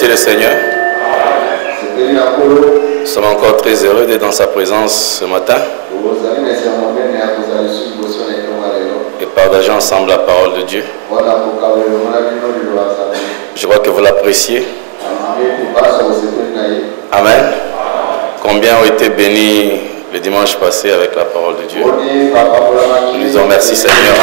Le Seigneur. Nous sommes encore très heureux d'être dans sa présence ce matin et partager ensemble la parole de Dieu. Je vois que vous l'appréciez. Amen. Combien ont été bénis le dimanche passé avec la parole de Dieu. Nous disons merci Seigneur.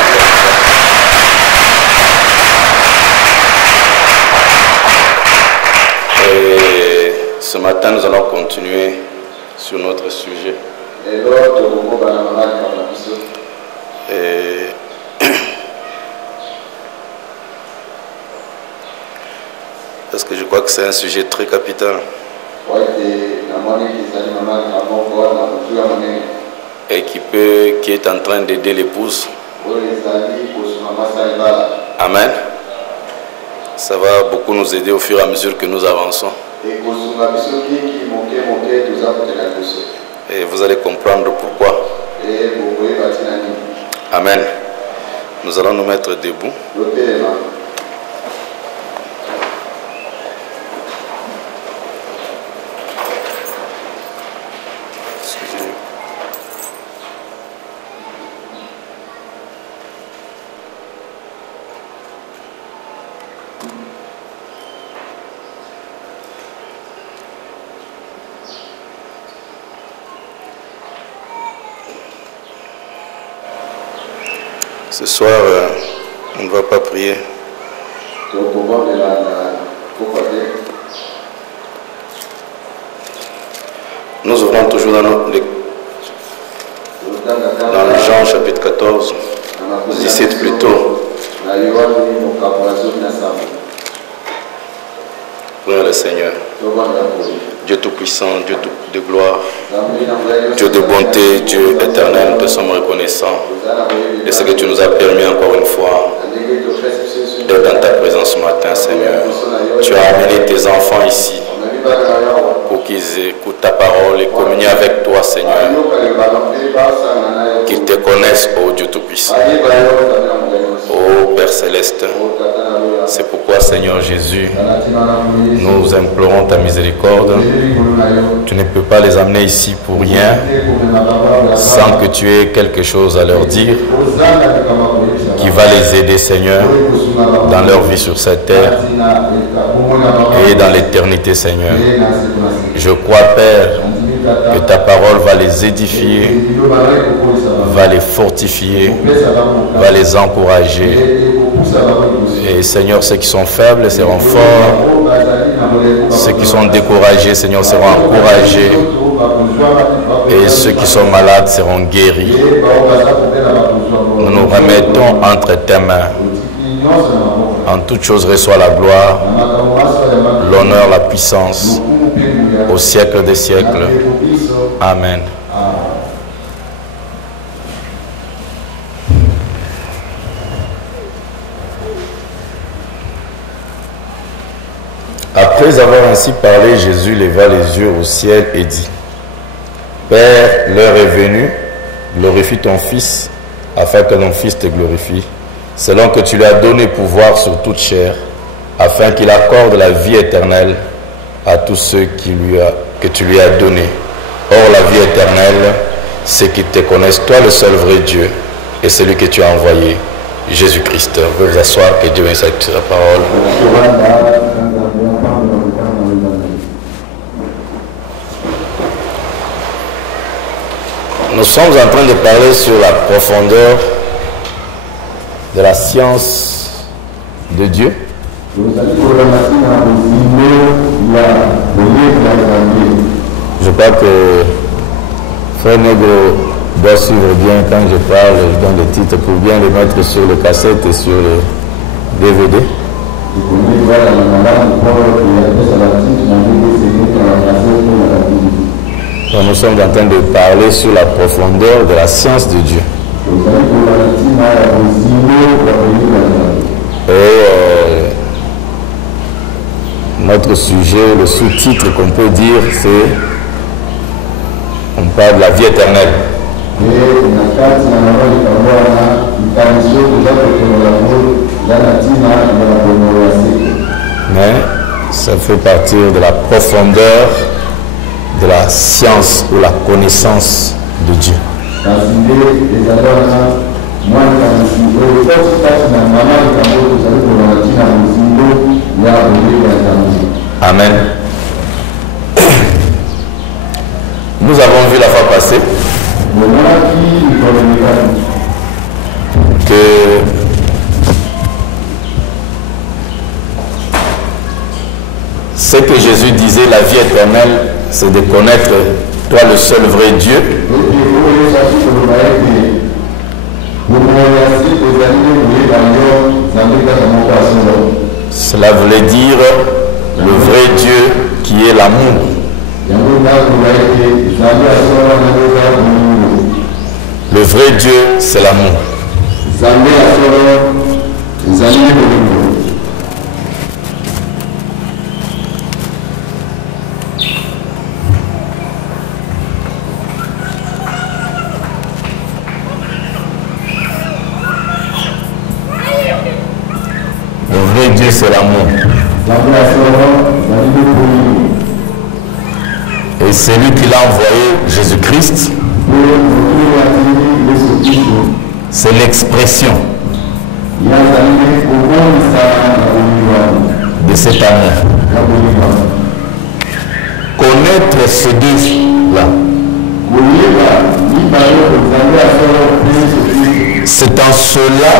Et ce matin, nous allons continuer sur notre sujet. Parce que je crois que c'est un sujet très capital. Et qui est en train d'aider l'épouse. Amen. Ça va beaucoup nous aider au fur et à mesure que nous avançons. Et vous allez comprendre pourquoi. Amen. Nous allons nous mettre debout. Ce soir, on ne va pas prier. Nous ouvrons toujours dans Jean chapitre 14, 17 plutôt. Prions le Seigneur. Dieu Tout-Puissant, Dieu de gloire, Dieu de bonté, Dieu éternel, nous te sommes reconnaissants de ce que tu nous as permis encore une fois d'être dans ta présence ce matin, Seigneur. Tu as amené tes enfants ici pour qu'ils écoutent ta parole et communient avec toi, Seigneur. Qu'ils te connaissent, ô Dieu Tout-Puissant, ô Père Céleste. C'est pourquoi, Seigneur Jésus, nous implorons ta miséricorde. Tu ne peux pas les amener ici pour rien, sans que tu aies quelque chose à leur dire, qui va les aider, Seigneur, dans leur vie sur cette terre et dans l'éternité, Seigneur. Je crois, Père, que ta parole va les édifier, va les fortifier, va les encourager. Et Seigneur, ceux qui sont faibles seront forts, ceux qui sont découragés, Seigneur, seront encouragés, et ceux qui sont malades seront guéris. Nous nous remettons entre tes mains. En toutes choses, reçois la gloire, l'honneur, la puissance, au siècle des siècles. Amen. Après avoir ainsi parlé, Jésus leva les yeux au ciel et dit: Père, l'heure est venue, glorifie ton Fils, afin que ton Fils te glorifie, selon que tu lui as donné pouvoir sur toute chair, afin qu'il accorde la vie éternelle à tous ceux que tu lui as donnés. Or, la vie éternelle, c'est qu'ils te connaissent, toi le seul vrai Dieu, et celui que tu as envoyé, Jésus-Christ. Vous vous asseoir, que Dieu bénisse la parole. Nous sommes en train de parler sur la profondeur de la science de Dieu. Je crois que Frère Negro dois suivre bien quand je parle, je donne le titre pour bien les mettre sur le cassette et sur le DVD. Donc nous sommes en train de parler sur la profondeur de la science de Dieu. Et notre sujet, le sous-titre qu'on peut dire, c'est on parle de la vie éternelle. Mais ça fait partir de la profondeur de la science ou la connaissance de Dieu. Amen. Nous avons vu la fois passée que ce que Jésus disait, la vie éternelle, c'est de connaître toi le seul vrai Dieu. Cela voulait dire le vrai Dieu qui est l'amour. Le vrai Dieu, c'est l'amour. Le vrai Dieu, c'est l'amour. Et c'est lui qui l'a envoyé, Jésus-Christ. C'est l'expression de cet amour. Connaître ce Dieu-là, c'est en cela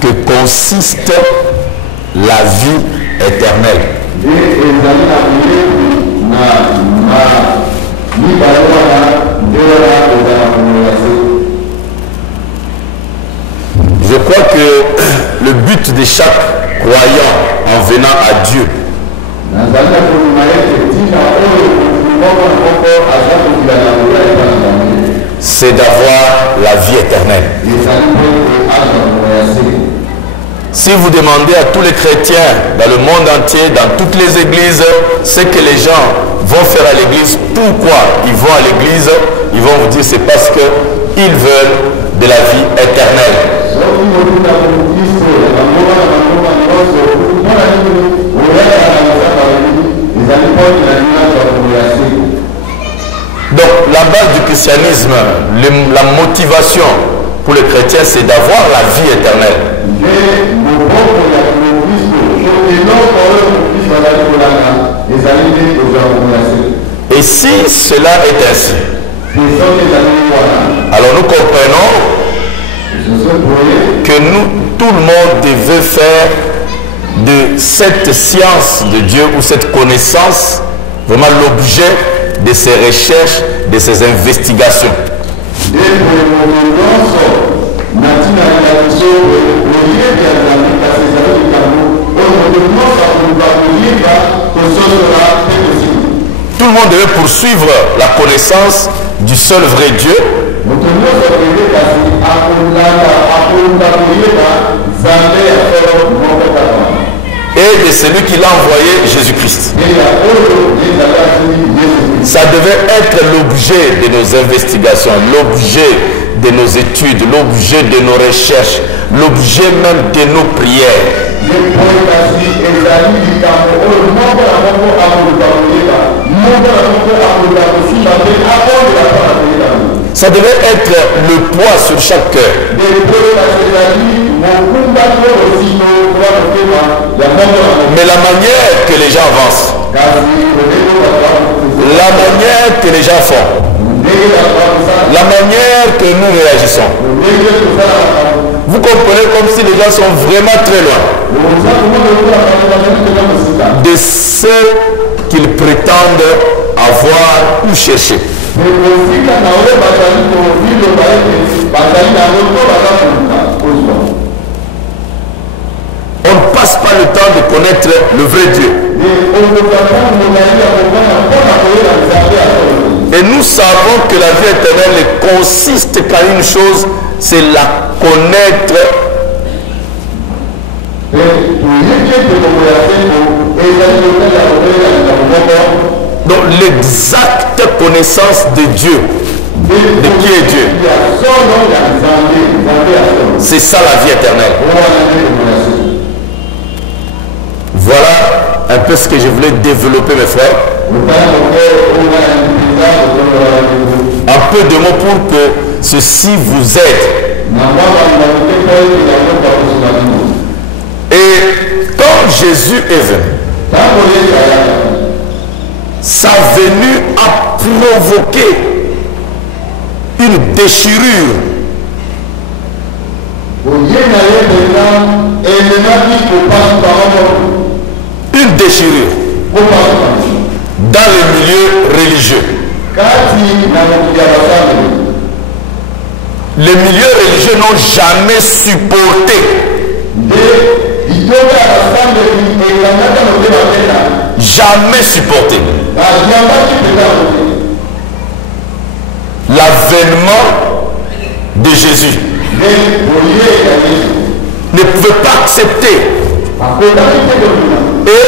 que consiste la vie éternelle. Je crois que le but de chaque croyant en venant à Dieu, c'est d'avoir la vie éternelle. Si vous demandez à tous les chrétiens dans le monde entier, dans toutes les églises, ce que les gens vont faire à l'église, pourquoi ils vont à l'église, ils vont vous dire c'est parce qu'ils veulent de la vie éternelle. Donc la base du christianisme, la motivation pour les chrétiens, c'est d'avoir la vie éternelle. Et si cela est ainsi, alors nous comprenons que tout le monde devait faire de cette science de Dieu ou cette connaissance vraiment l'objet de ses recherches, de ses investigations. Tout le monde devait poursuivre la connaissance du seul vrai Dieu. Et de celui qui l'a envoyé, Jésus-Christ. Ça devait être l'objet de nos investigations, l'objet de nos études, l'objet de nos recherches, l'objet même de nos prières. Ça devait être le poids sur chaque cœur. Mais la manière que les gens avancent, la manière que les gens font, la manière que nous réagissons, vous comprenez comme si les gens sont vraiment très loin de ce qu'ils prétendent avoir ou chercher. On ne passe pas le temps de connaître le vrai Dieu. Et nous savons que la vie éternelle consiste qu'à une chose, c'est la connaître. Donc l'exacte connaissance de Dieu, de qui est Dieu. C'est ça la vie éternelle. Voilà un peu ce que je voulais développer, mes frères. Un peu de mots pour que ceci vous aide. Et quand Jésus est venu, sa venue a provoqué une déchirure. Une déchirure dans le milieu religieux. Les milieux religieux n'ont jamais supporté l'avènement de Jésus. Ne pouvait pas accepter. Et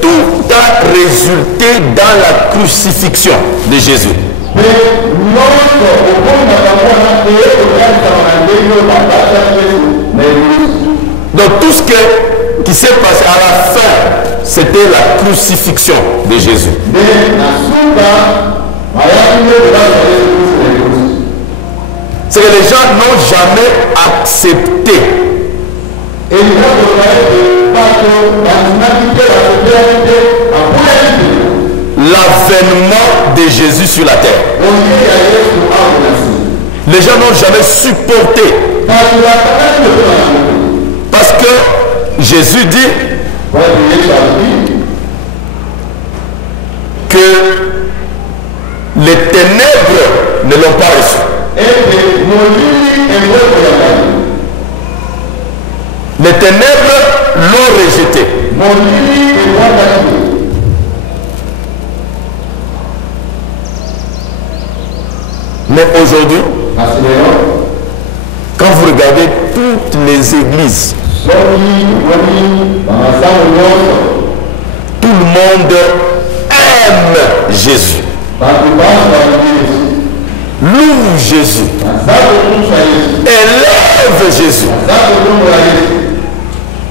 tout a résulté dans la crucifixion de Jésus. Donc tout ce qui s'est passé à la fin, c'était la crucifixion de Jésus. C'est que les gens n'ont jamais accepté l'avènement de Jésus sur la terre. Les gens n'ont jamais supporté. Parce que Jésus dit que les ténèbres ne l'ont pas reçu. Les ténèbres l'ont rejeté. Mais aujourd'hui, quand vous regardez toutes les églises, tout le monde aime Jésus, loue Jésus, élève Jésus,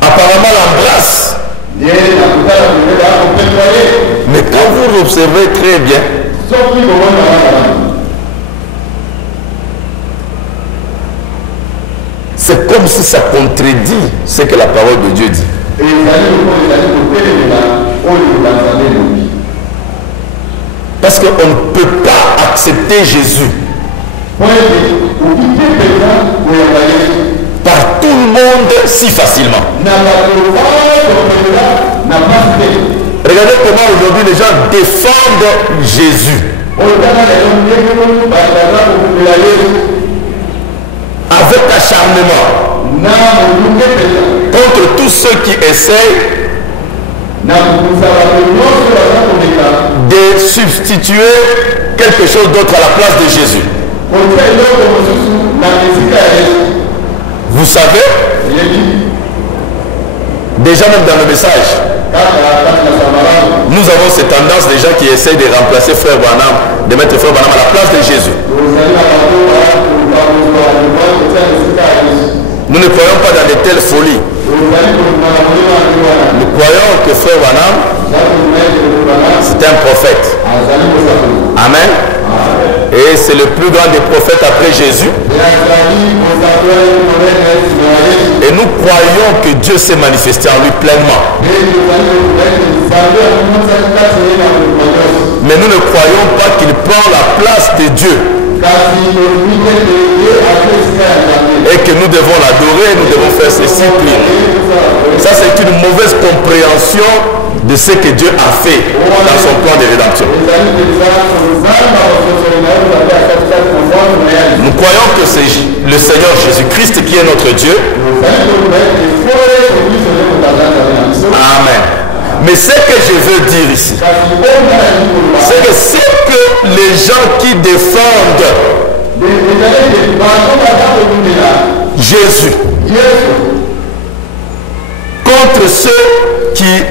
apparemment l'embrasse. Mais quand vous observez très bien, c'est comme si ça contredit ce que la parole de Dieu dit. Parce qu'on ne peut pas accepter Jésus par tout le monde si facilement. Regardez comment aujourd'hui les gens défendent Jésus avec acharnement contre tous ceux qui essayent de substituer quelque chose d'autre à la place de Jésus. Vous savez, déjà même dans le message, nous avons cette tendance des gens qui essayent de remplacer Frère Branham, de mettre Frère Branham à la place de Jésus. Nous ne croyons pas dans de telles folies. Nous croyons que Frère Branham, c'est un prophète. Amen. Et c'est le plus grand des prophètes après Jésus. Et nous croyons que Dieu s'est manifesté en lui pleinement. Mais nous ne croyons pas qu'il prend la place de Dieu. Et que nous devons l'adorer, nous devons faire ceci. Ça, c'est une mauvaise compréhension de ce que Dieu a fait dans son plan de rédemption. Nous croyons que c'est le Seigneur Jésus-Christ qui est notre Dieu. Amen. Mais ce que je veux dire ici, c'est que c'est que les gens qui défendent Jésus contre ceux qui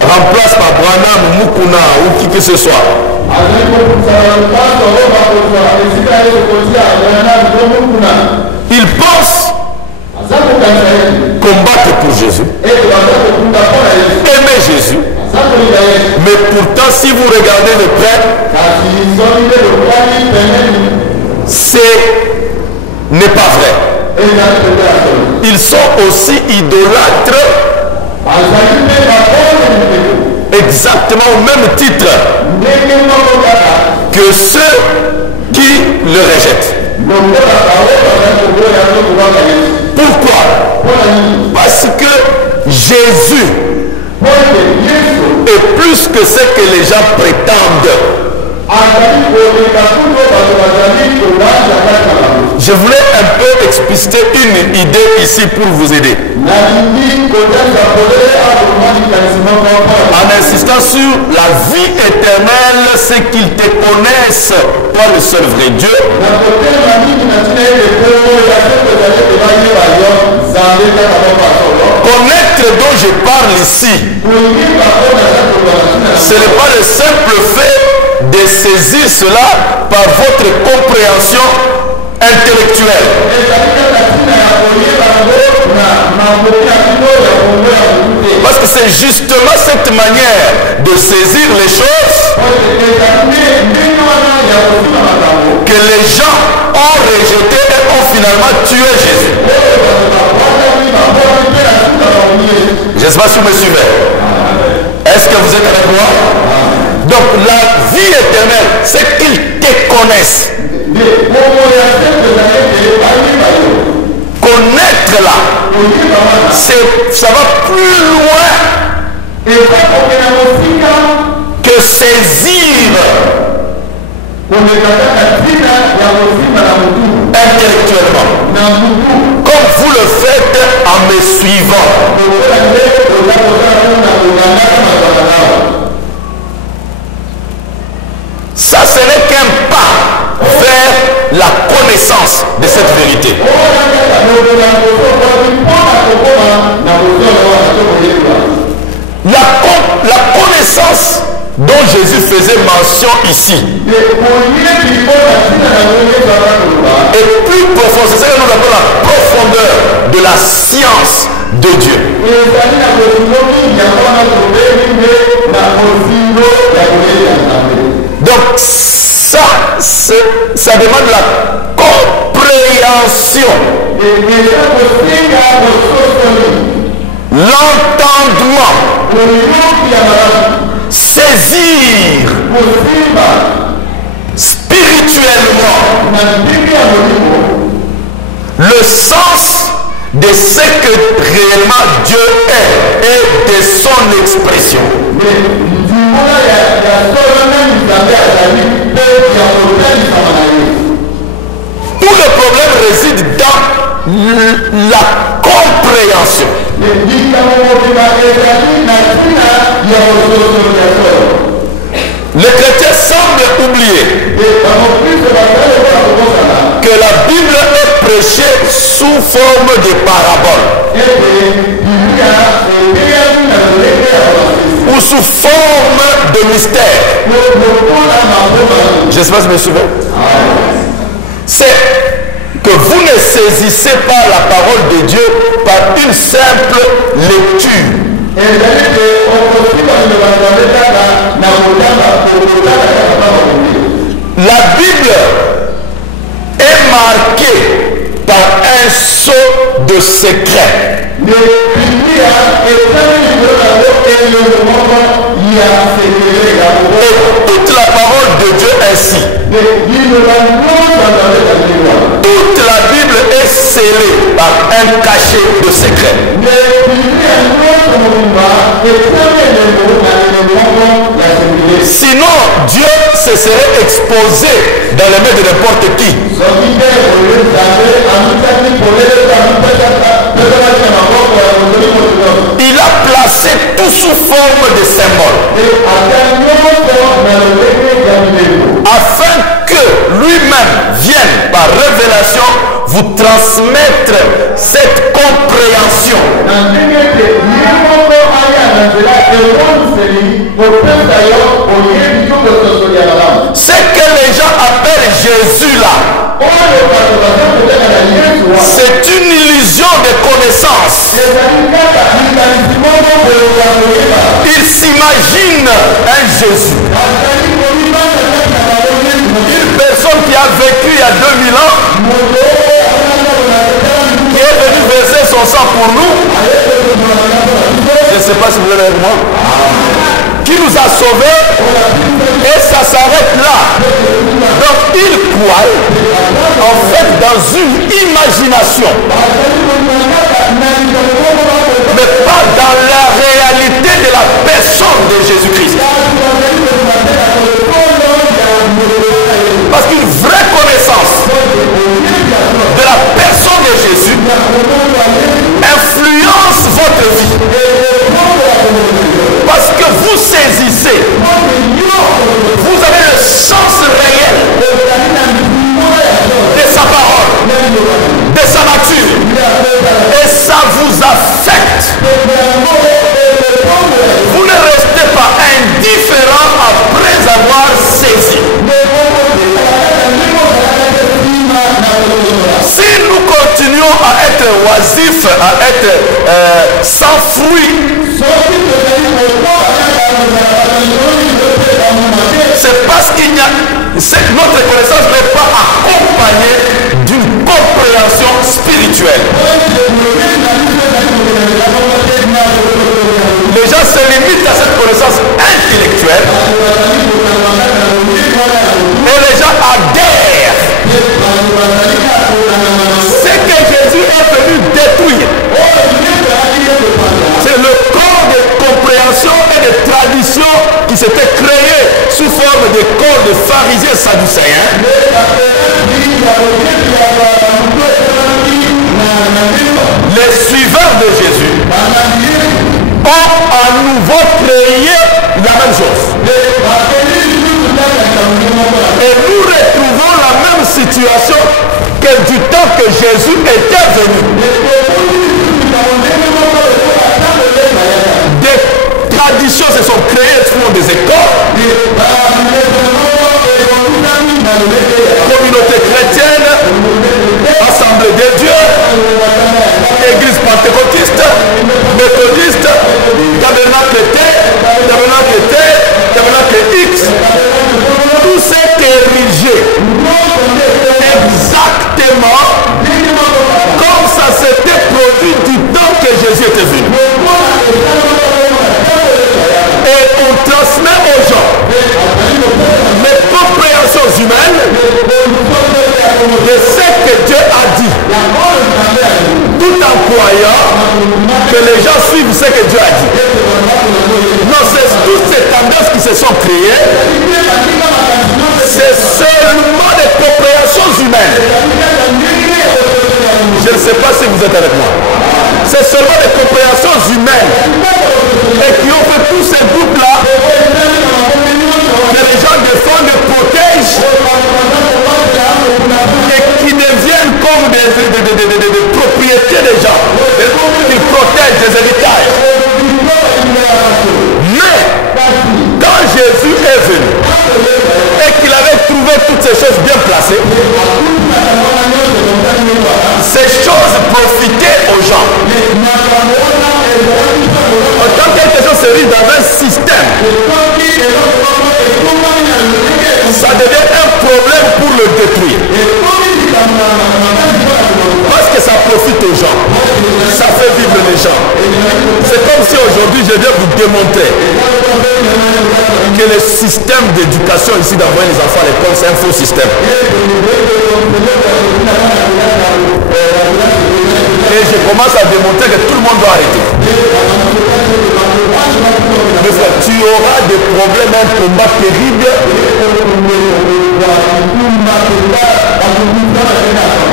remplacent par Branham, Mukuna ou qui que ce soit, ils pensent combattre pour Jésus, aimer Jésus, mais pourtant si vous regardez de près, ce n'est pas vrai. Ils sont aussi idolâtres exactement au même titre que ceux qui le rejettent. Pourquoi? Parce que Jésus est plus que ce que les gens prétendent. Je voulais un peu expliciter une idée ici pour vous aider. En insistant sur la vie éternelle, c'est qu'ils te connaissent, toi le seul vrai Dieu. Connaître dont je parle ici, ce n'est pas le simple fait de saisir cela par votre compréhension intellectuelle. Parce que c'est justement cette manière de saisir les choses que les gens ont rejeté et ont finalement tué Jésus. Je ne sais pas si vous me suivez. Est-ce que vous êtes avec moi? Donc la vie éternelle, c'est qu'ils te connaissent. Connaître-la, ça va plus loin que saisir intellectuellement, comme vous le faites en me suivant. Ça, ce n'est qu'un pas vers la connaissance de cette vérité. La connaissance dont Jésus faisait mention ici est plus profonde. C'est ce que nous appelons la profondeur de la science de Dieu. Donc ça demande la compréhension, l'entendement, saisir spirituellement le sens de ce que réellement Dieu est et de son expression. Tout le problème réside dans la compréhension. Les chrétiens semblent oublier que la Bible est prêchée sous forme de paraboles ou sous forme de mystère. Je ne sais pas si vous me suivez. C'est que vous ne saisissez pas la parole de Dieu par une simple lecture. La Bible est marquée par un sceau de secret. Et toute la parole de Dieu ainsi. Toute la Bible est scellée par un cachet de secret. Sinon, Dieu se serait exposé dans les mains de n'importe qui. Il a placé tout sous forme de symbole. Afin que lui-même vienne par révélation vous transmettre cette compréhension. Ce que les gens appellent Jésus là, c'est une illusion de connaissance. Ils s'imaginent un Jésus. Une personne qui a vécu il y a 2000 ans, qui est venue verser son sang pour nous. Je ne sais pas si vous êtes avec moi. Qui nous a sauvés, et ça s'arrête là. Donc il croit en fait dans une imagination, mais pas dans la réalité de la personne de Jésus-Christ. Parce qu'une vraie connaissance de la personne de Jésus influence votre vie. Parce que vous saisissez, vous avez le sens réel de sa parole, de sa nature, et ça vous affecte. Vous ne restez pas indifférent après avoir saisi. Si nous continuons à être oisifs, à être sans fruit, c'est parce qu'il n'y a, notre connaissance n'est pas accompagnée d'une compréhension spirituelle. Les gens se limitent à cette connaissance intellectuelle et les gens adhèrent. Ce que Jésus est venu détruire, c'est le corps de compréhension et de tradition qui s'était créé sous forme de corps de pharisiens sadducéens. Les suivants de Jésus ont à nouveau créé la même chose. Et nous retrouvons la même situation que du temps que Jésus était venu. Des traditions se sont créées sous des écoles, communauté chrétienne, assemblée de Dieu, église pentecôtiste, méthodiste, tabernacle T, tabernacle X. Tout c'est érigé exactement comme ça s'était produit du temps que Jésus était venu. Et on transmet aux gens les compréhensions humaines de ce que Dieu a dit, tout en croyant que les gens suivent ce que Dieu a dit. Non, c'est toutes ces tendances qui se sont créées, c'est seulement des compréhensions humaines. Je ne sais pas si vous êtes avec moi. C'est seulement des compréhensions humaines et qui ont fait tous ces groupes-là que les gens défendent, protègent et qui deviennent comme des propriétés des gens. Ils protègent des héritages. Mais quand Jésus est venu et qu'il avait trouvé toutes ces choses bien placées, ces choses profitaient aux gens. Quand quelque chose se rit dans un système, ça devient un problème pour le détruire. Parce que ça profite aux gens. Ça fait vivre les gens. C'est comme si aujourd'hui je viens vous démontrer que le système d'éducation ici d'envoyer les enfants à l'école, c'est un faux système. Et je commence à démontrer que tout le monde doit arrêter. Mais frère, tu auras des problèmes, un combat terrible.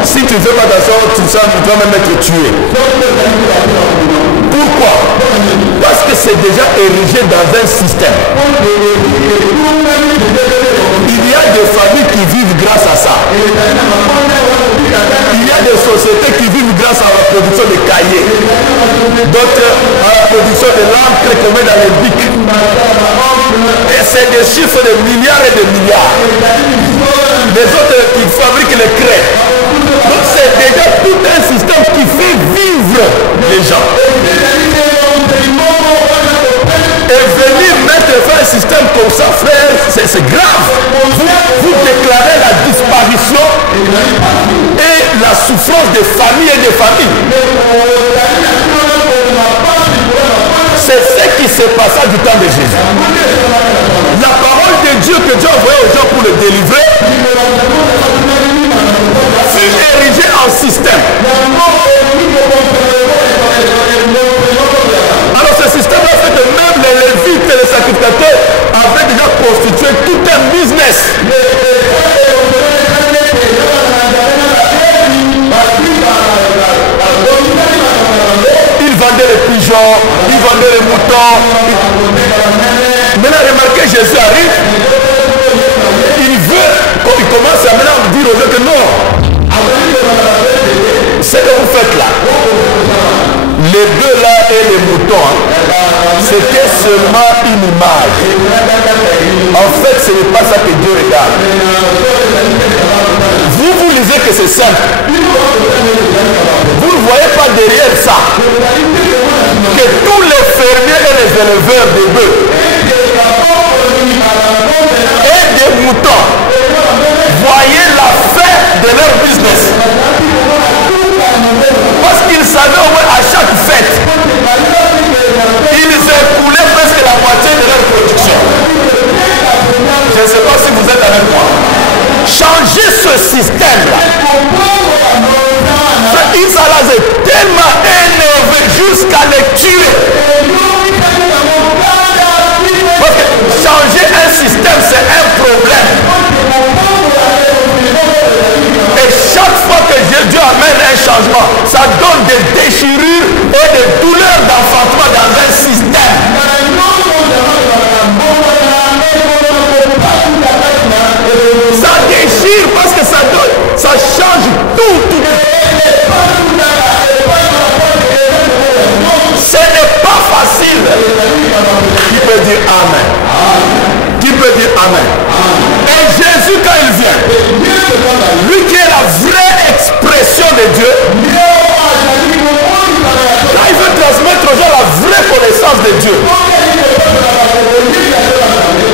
Si tu ne fais pas attention, tu vas même être tué. Pourquoi? Parce que c'est déjà érigé dans un système. Il y a des familles qui vivent grâce à ça. Il y a des sociétés qui vivent grâce à la production de cahiers. D'autres à la production de l'encre qu'on met dans les bics. Et c'est des chiffres de milliards et de milliards. Les autres qui fabriquent les craies. Donc c'est déjà tout un système qui fait vivre les gens. Et venir mettre fin à un système comme ça, frère, c'est grave. Vous déclarez la disparition et la souffrance des familles et des familles. C'est ce qui s'est passé du temps de Jésus. La parole de Dieu que Dieu a envoyée aux gens pour le délivrer fut érigée en système. Alors ce système-là fait que même les lévites et les sacrificateurs avaient déjà constitué tout un business. Ils vendaient les pigeons, ils vendaient les moutons. Maintenant, remarquez, Jésus arrive. Il commence à maintenant dire aux gens que non. C'est ce que vous faites là. Les deux là et les moutons, c'était seulement une image. En fait, ce n'est pas ça que Dieu regarde. Vous lisez que c'est simple. Vous ne voyez pas derrière ça que tous les fermiers et les éleveurs de bœufs et des moutons voyaient la fin de leur business. Parce qu'ils savaient au moins à chaque fête, ils écoulaient presque la moitié de leur production. Je ne sais pas si vous êtes avec moi. Changer ce système-là. Israël est tellement énervé jusqu'à les tuer. Parce que changer un système, c'est un problème. Et chaque fois que Dieu amène un changement, ça donne des déchirures et des douleurs d'enfantement dans un système. Ça déchire parce que ça change tout. Ce n'est pas facile. Qui peut dire Amen? Qui peut dire Amen? Et Jésus, quand il vient, lui qui est la vraie expression de Dieu, quand il veut transmettre aux gens la vraie connaissance de Dieu,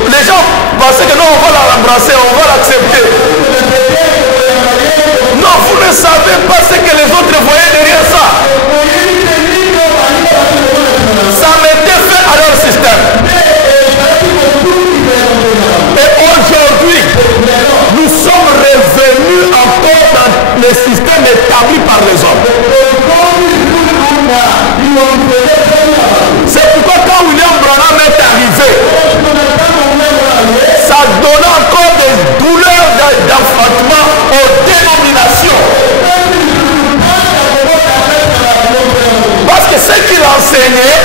les gens pensaient que non, on va l'embrasser, on va l'accepter. Non, vous ne savez pas ce que les autres voyaient derrière ça. Ça mettait fin à leur système. Et aujourd'hui, nous sommes revenus encore dans le système établi par les hommes. C'est pourquoi quand William Branham est arrivé, ça donnait encore des douleurs d'enfantement aux dénominations. Parce que ce qu'il enseignait,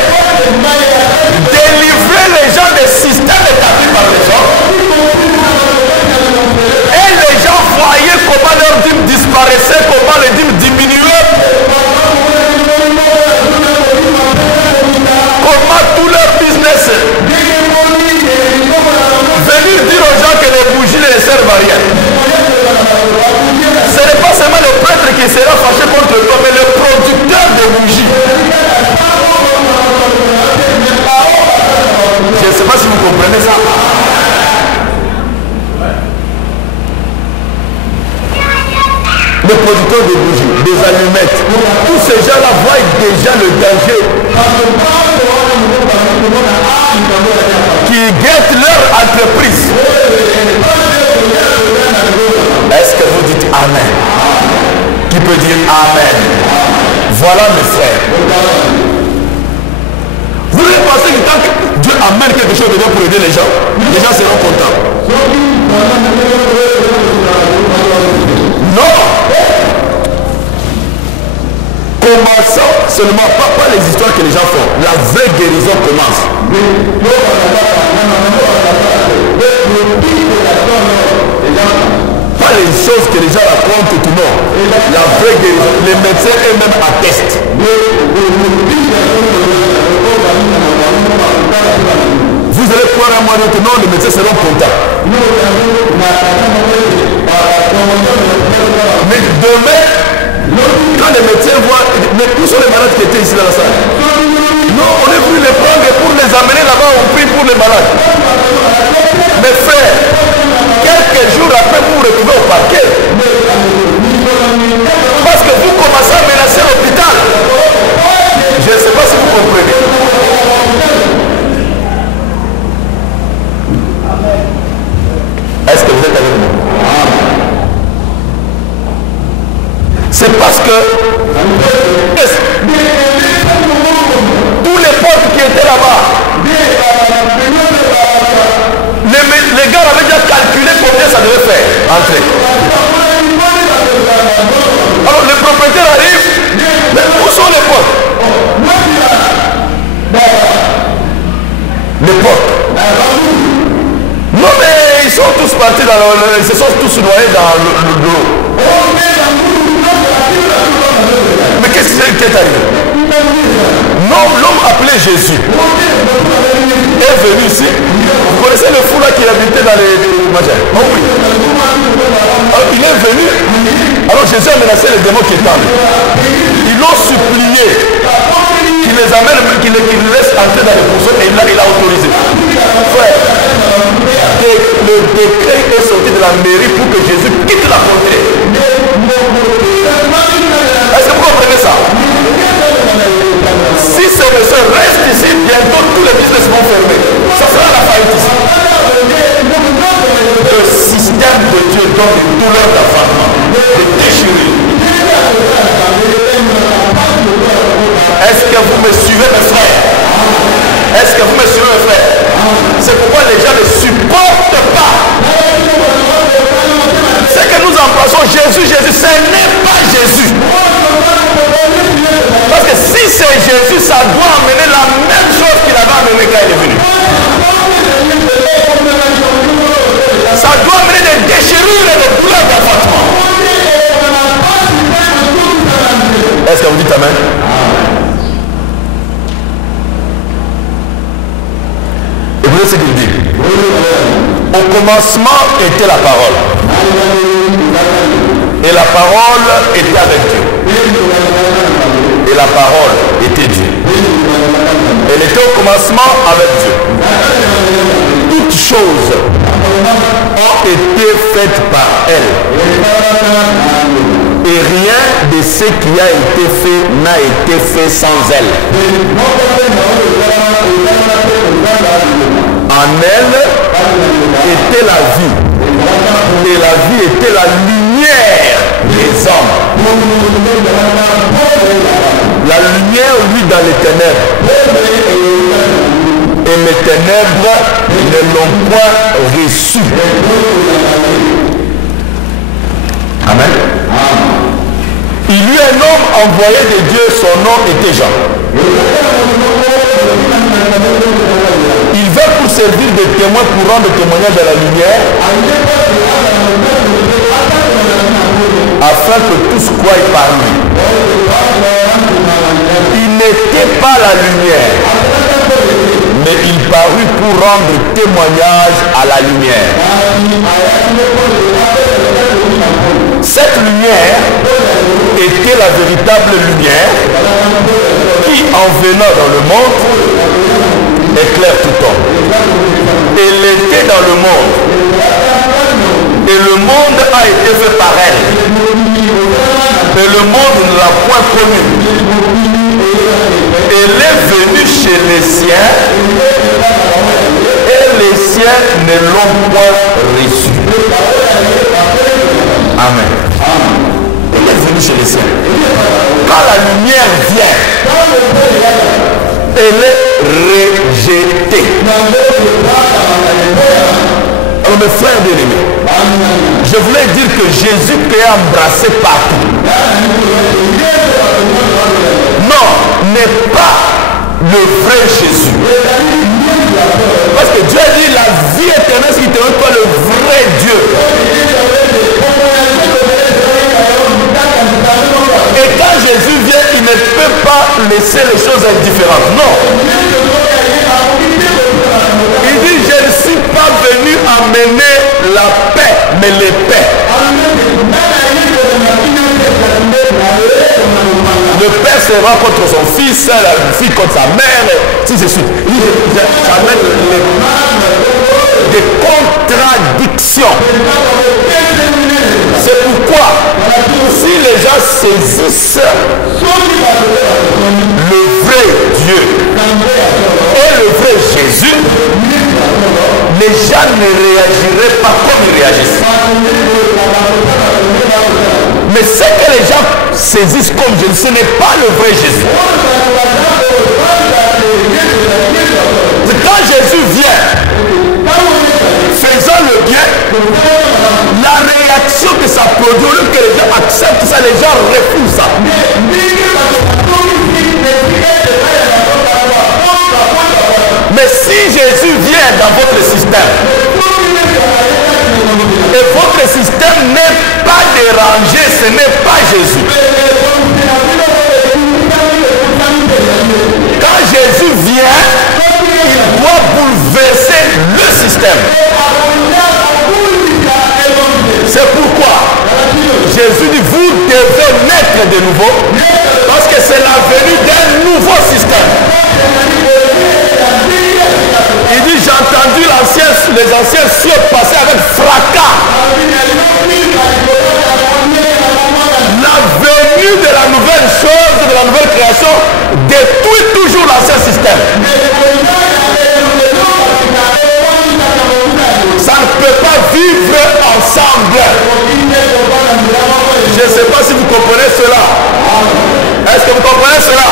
délivrer les gens des systèmes établis par les hommes. Et les gens voyaient comment leur dîme disparaissait, comment les dîmes diminuaient. Comment tout leur business. Venir dire aux gens que les bougies ne servent à rien. Ce n'est pas seulement le prêtre qui sera fâché contre toi, mais le producteur de bougies. Je ne sais pas si vous comprenez ça. Les producteurs de bougies, des allumettes, tous ces gens-là voient déjà le danger qui guette leur entreprise. Est-ce que vous dites Amen? Qui peut dire Amen? Voilà mes frères. Vous devez penser que tant que Dieu amènes quelque chose dedans pour aider les gens seront contents. Non. Commençons seulement, pas les histoires que les gens font. La vraie guérison commence. Pas les choses que les gens racontent tout le monde. La vraie guérison. Les médecins eux-mêmes attestent. Vous allez croire à moi maintenant, les médecins seront contents. Mais demain, quand les médecins voient, mais où sont les malades qui étaient ici dans la salle? Non, on est venu les prendre pour les amener là-bas, on prie pour les malades. Mes frères, quelques jours après, vous vous retrouvez au parquet. Parce que vous commencez à menacer l'hôpital. Je ne sais pas si vous comprenez. Est-ce que vous êtes avec moi? C'est parce que tous les portes qui étaient là-bas, les gars avaient déjà calculé combien ça devait faire entrer. Alors le propriétaire arrive, mais où sont les portes? Les portes. Non mais ils sont tous partis dans ils se sont tous noyés dans l'eau. Mais qu'est-ce qui est arrivé? Non, l'homme appelé Jésus est venu ici. Vous connaissez le fou là qui habitait dans les machins? Oh oui. Alors, il est venu. Alors Jésus a menacé les démons qui étaient en lui. Ils l'ont supplié qu'il les amène, qu'il les laisse entrer dans les pourceaux et il a autorisé. Frère, le décret est sorti de la mairie pour que Jésus quitte la contrée. Est-ce que vous comprenez ça? Si ces messieurs restent ici, bientôt tous les business vont fermer. Ça sera la faillite ici. Le système de Dieu donne une douleur d'enfantement, de déchirure. Est-ce que vous me suivez mes frères? Est-ce que vous me suivez mes frères? C'est pourquoi les gens ne supportent pas. C'est que nous embrassons Jésus, ce n'est pas Jésus. Parce que si c'est Jésus, ça doit amener la même chose qu'il avait amené quand il est venu. Ça doit amener des déchirures et des douleurs d'enfantement. Est-ce que vous dites amen? Écoutez ce qu'il dit. Au commencement était la parole. Et la parole était avec Dieu. Et la parole était Dieu. Elle était au commencement avec Dieu. Toutes choses ont été faites par elle. Et rien de ce qui a été fait n'a été fait sans elle. En elle était la vie. Et la vie était la lumière des hommes. La lumière, lui, dans les ténèbres. Et les ténèbres ne l'ont point reçu. Amen. Il y eut un homme envoyé de Dieu, son nom était Jean. Il vint pour servir de témoin, pour rendre témoignage à la lumière, afin que tous croient par lui. Il n'était pas la lumière, mais il parut pour rendre témoignage à la lumière. Cette lumière était la véritable lumière qui, en venant dans le monde, éclaire tout homme. Elle était dans le monde. Et le monde a été fait par elle. Mais le monde ne l'a point connue. Elle est venue chez les siens. Et les siens ne l'ont point reçue. Amen. Elle est venue chez les siens. Quand la lumière vient, elle est rejeté. Alors mes frères bien-aimés, je voulais dire que Jésus peut embrasser partout. Non, n'est pas le vrai Jésus. Parce que Dieu a dit la vie éternelle, c'est qui te donne toi le vrai Dieu. Et quand Jésus vient, il ne peut pas laisser les choses indifférentes. Non. Il dit, je ne suis pas venu amener la paix, mais l'épée. Le père se rend contre son fils, la fille contre sa mère, si je suis. J'amène des contradictions. C'est pourquoi, si les gens saisissent le vrai Dieu et le vrai Jésus, les gens ne réagiraient pas comme ils réagissent. Mais ce que les gens saisissent comme Jésus, ce n'est pas le vrai Jésus. Quand Jésus vient, faisant le bien, la réaction que ça produit, au lieu que les gens acceptent ça, les gens refusent ça. Mais si Jésus vient dans votre système, et votre système n'est pas dérangé, ce n'est pas Jésus. Quand Jésus vient, il doit bouleverser le système. C'est pourquoi Jésus dit, vous devez naître de nouveau, parce que c'est la venue d'un nouveau système. Il dit, j'ai entendu les anciens cieux passer avec fracas. La venue de la nouvelle chose, de la nouvelle création, détruit toujours l'ancien système. Ça ne peut pas vivre ensemble. Je ne sais pas si vous comprenez cela. Est-ce que vous comprenez cela?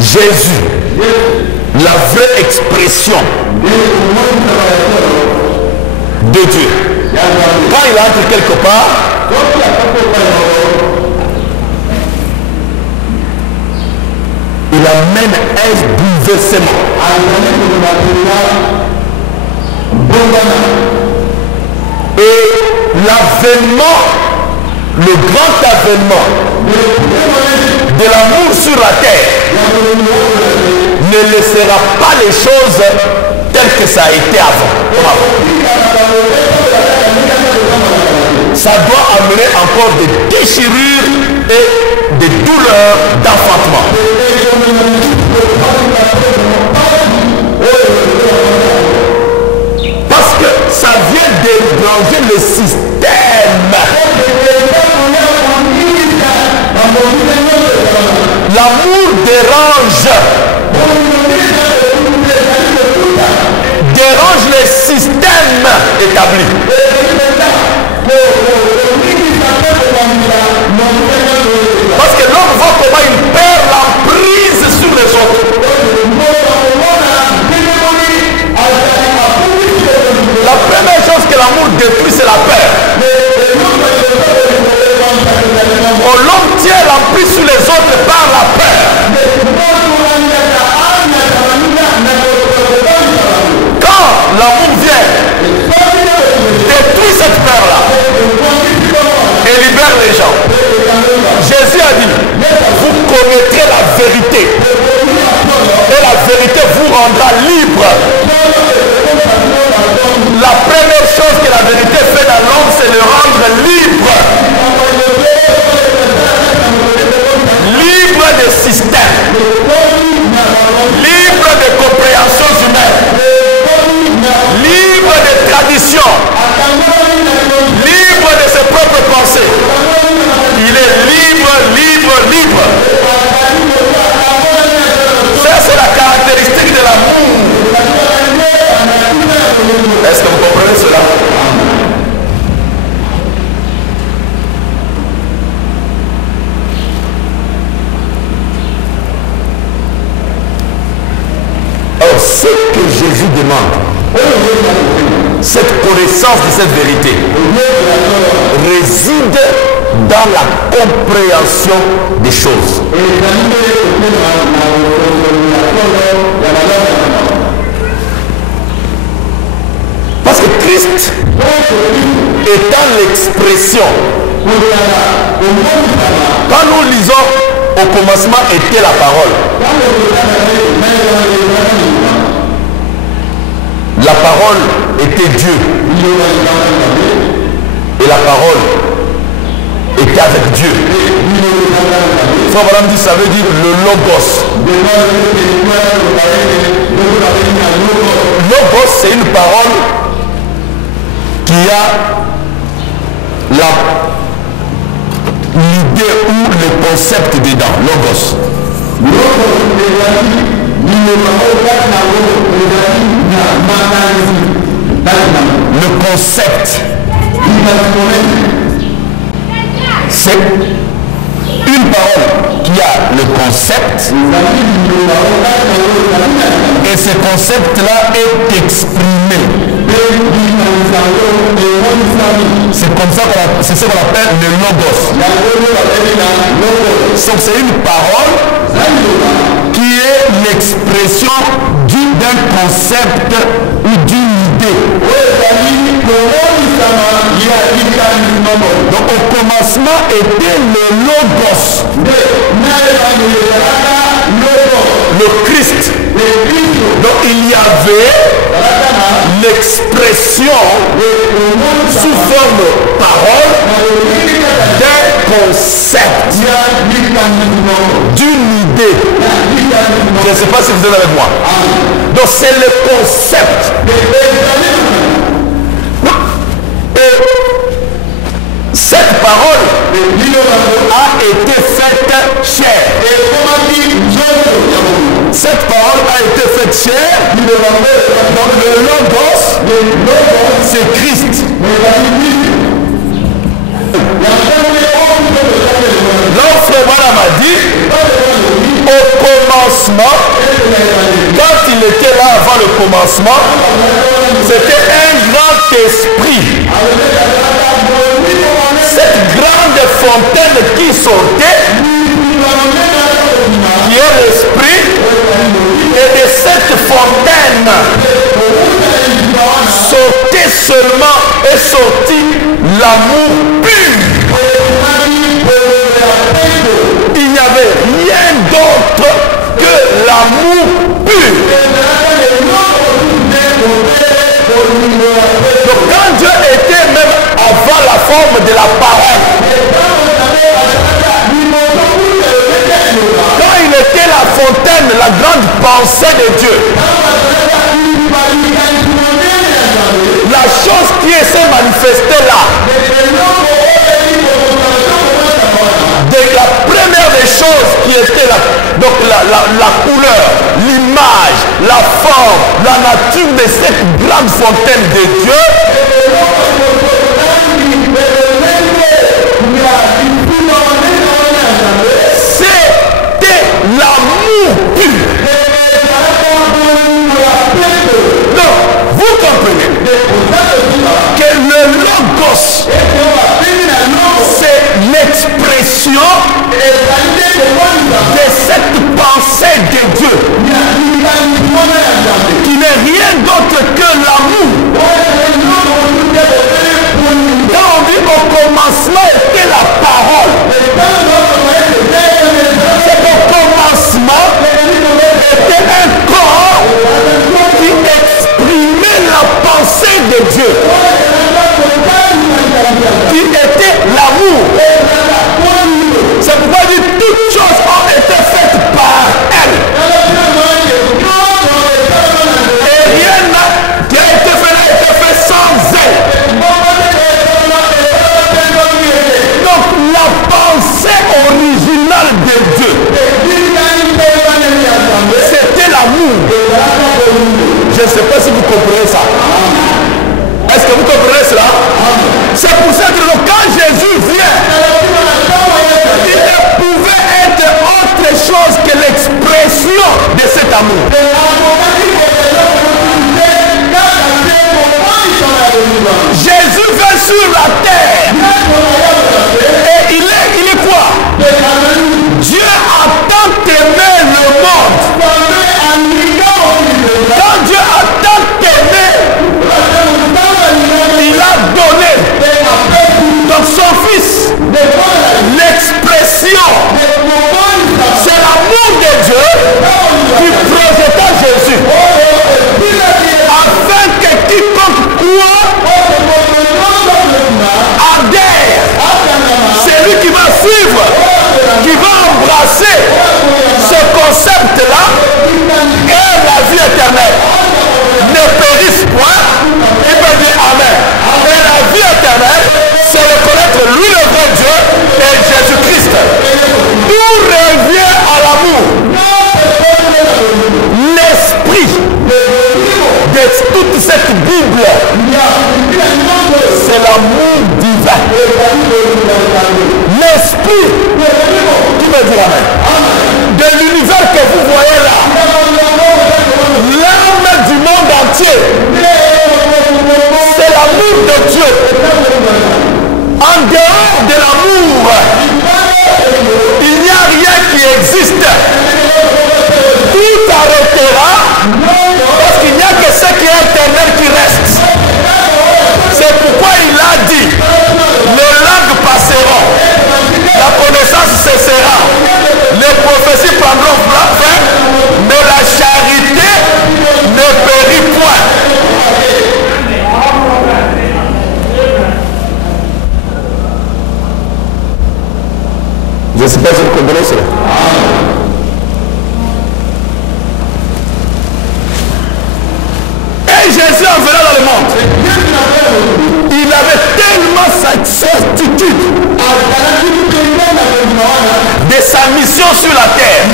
Jésus, la vraie expression de Dieu. Quand il entre quelque part, il amène un bouleversement. Et l'avènement, le grand avènement de l'amour sur la terre ne laissera pas les choses telles que ça a été avant. Ça doit amener encore des déchirures et des douleurs d'enfantement. Parce que ça vient débrancher le système. L'amour dérange les systèmes établis. Parce que l'homme voit comment il perd l'emprise sur les autres. La première chose que l'amour détruit, c'est la peur. L'homme tient l'emprise sur les autres par la peur. Quand l'amour vient, détruit cette peur-là et libère les gens. Jésus a dit, vous connaîtrez la vérité et la vérité vous rendra libre. La première chose que la vérité fait dans l'homme, c'est le rendre libre. Libre des systèmes, libre des compréhensions humaines, libre des traditions, libre de ses propres pensées. Il est libre, libre, libre. Ça, c'est la caractéristique de l'amour. Est-ce que vous comprenez cela? qu'il demande, cette connaissance de cette vérité réside dans la compréhension des choses. Parce que Christ étant l'expression, quand nous lisons au commencement était la parole, la parole était Dieu et la parole était avec Dieu. Frère Branham dit, ça veut dire le logos. Logos, c'est une parole qui a l'idée ou le concept dedans. Logos. Le concept, c'est une parole qui a le concept et ce concept-là est exprimé. C'est comme ça c'est ce qu'on appelle le logos. Donc c'est une parole qui est l'expression d'un concept ou d'une idée. Donc au commencement était le logos, le Christ. Donc il y avait l'expression sous forme parole d'un concept, d'une idée. Je ne sais pas si vous êtes avec moi. Donc c'est le concept. Et cette parole a été faite chair. Cette parole a été faite chair. Donc le logos, c'est Christ. Lorsque Madame a dit, au commencement, quand il était là avant le commencement, c'était un grand esprit. Cette grande fontaine qui sortait, qui est l'esprit, et de cette fontaine sortait seulement et sortit l'amour pur. Il n'y avait rien d'autre que l'amour pur. Donc quand Dieu était même avant la forme de la parole, quand il était la fontaine, la grande pensée de Dieu, la chose qui s'est manifestée là, la première des choses qui était là, donc la couleur, l'image, la forme, la nature de cette grande fontaine de Dieu, c'était l'amour pur. Donc, vous comprenez que le logos, c'est l'expression de cette pensée de Dieu, qui n'est rien d'autre que l'amour. Quand on dit au commencement était la parole, c'est qu'au commencement était un corps qui exprimait la pensée de Dieu, qui était l'amour. C'est pourquoi il dit toutes choses ont été faites par elle. Et rien qui a été fait sans elle. Donc la pensée originale de Dieu, c'était l'amour. Je ne sais pas si vous comprenez ça. Est-ce que vous comprenez cela? C'est pour ça que quand Jésus vient, il ne pouvait être autre chose que l'expression de cet amour. sur la terre. Et il est quoi? Dieu a tant aimé le monde. Quand Dieu a tant aimé, il a donné donc son fils. L'expression, c'est l'amour de Dieu qui projeta Jésus. Afin que quiconque croit adhère. C'est lui qui va suivre, qui va embrasser ce concept-là et la vie éternelle. Ne périsse point, il va dire Amen. Et la vie éternelle, c'est reconnaître lui le vrai Dieu et Jésus-Christ. Tout revient à l'amour. L'esprit de toute cette Bible, c'est l'amour divin. L'esprit, qui me dit Amen, de l'univers que vous voyez là, l'âme du monde entier, c'est l'amour de Dieu. En dehors de l'amour, il n'y a rien qui existe. Tout arrêtera parce qu'il n'y a que ce qui est éternel qui reste. C'est pourquoi il a dit, les langues passeront, la connaissance cessera, les prophéties prendront fin, mais la charité ne périt point. Je ne sais pas si vous comprenez cela. Et Jésus en venant dans le monde, il avait tellement sa certitude de sa mission sur la terre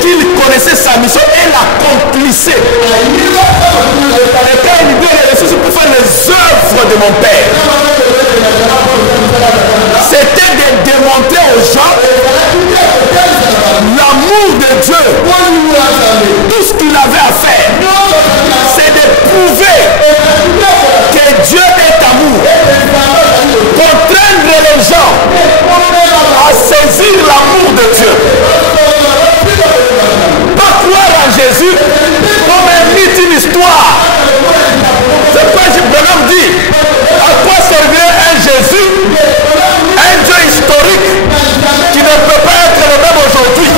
qu'il connaissait sa mission et l'accomplissait. Et quand il dit les ressources pour faire les œuvres de mon Père, c'était de démontrer aux gens l'amour de Dieu. Tout ce qu'il avait à faire, c'est de prouver que Dieu est amour. Contraindre les gens à saisir l'amour de Dieu. Pas croire en Jésus comme un mythe, une histoire. C'est pourquoi Branham dit, à quoi servirait un Jésus, un Dieu historique qui ne peut pas être le même aujourd'hui?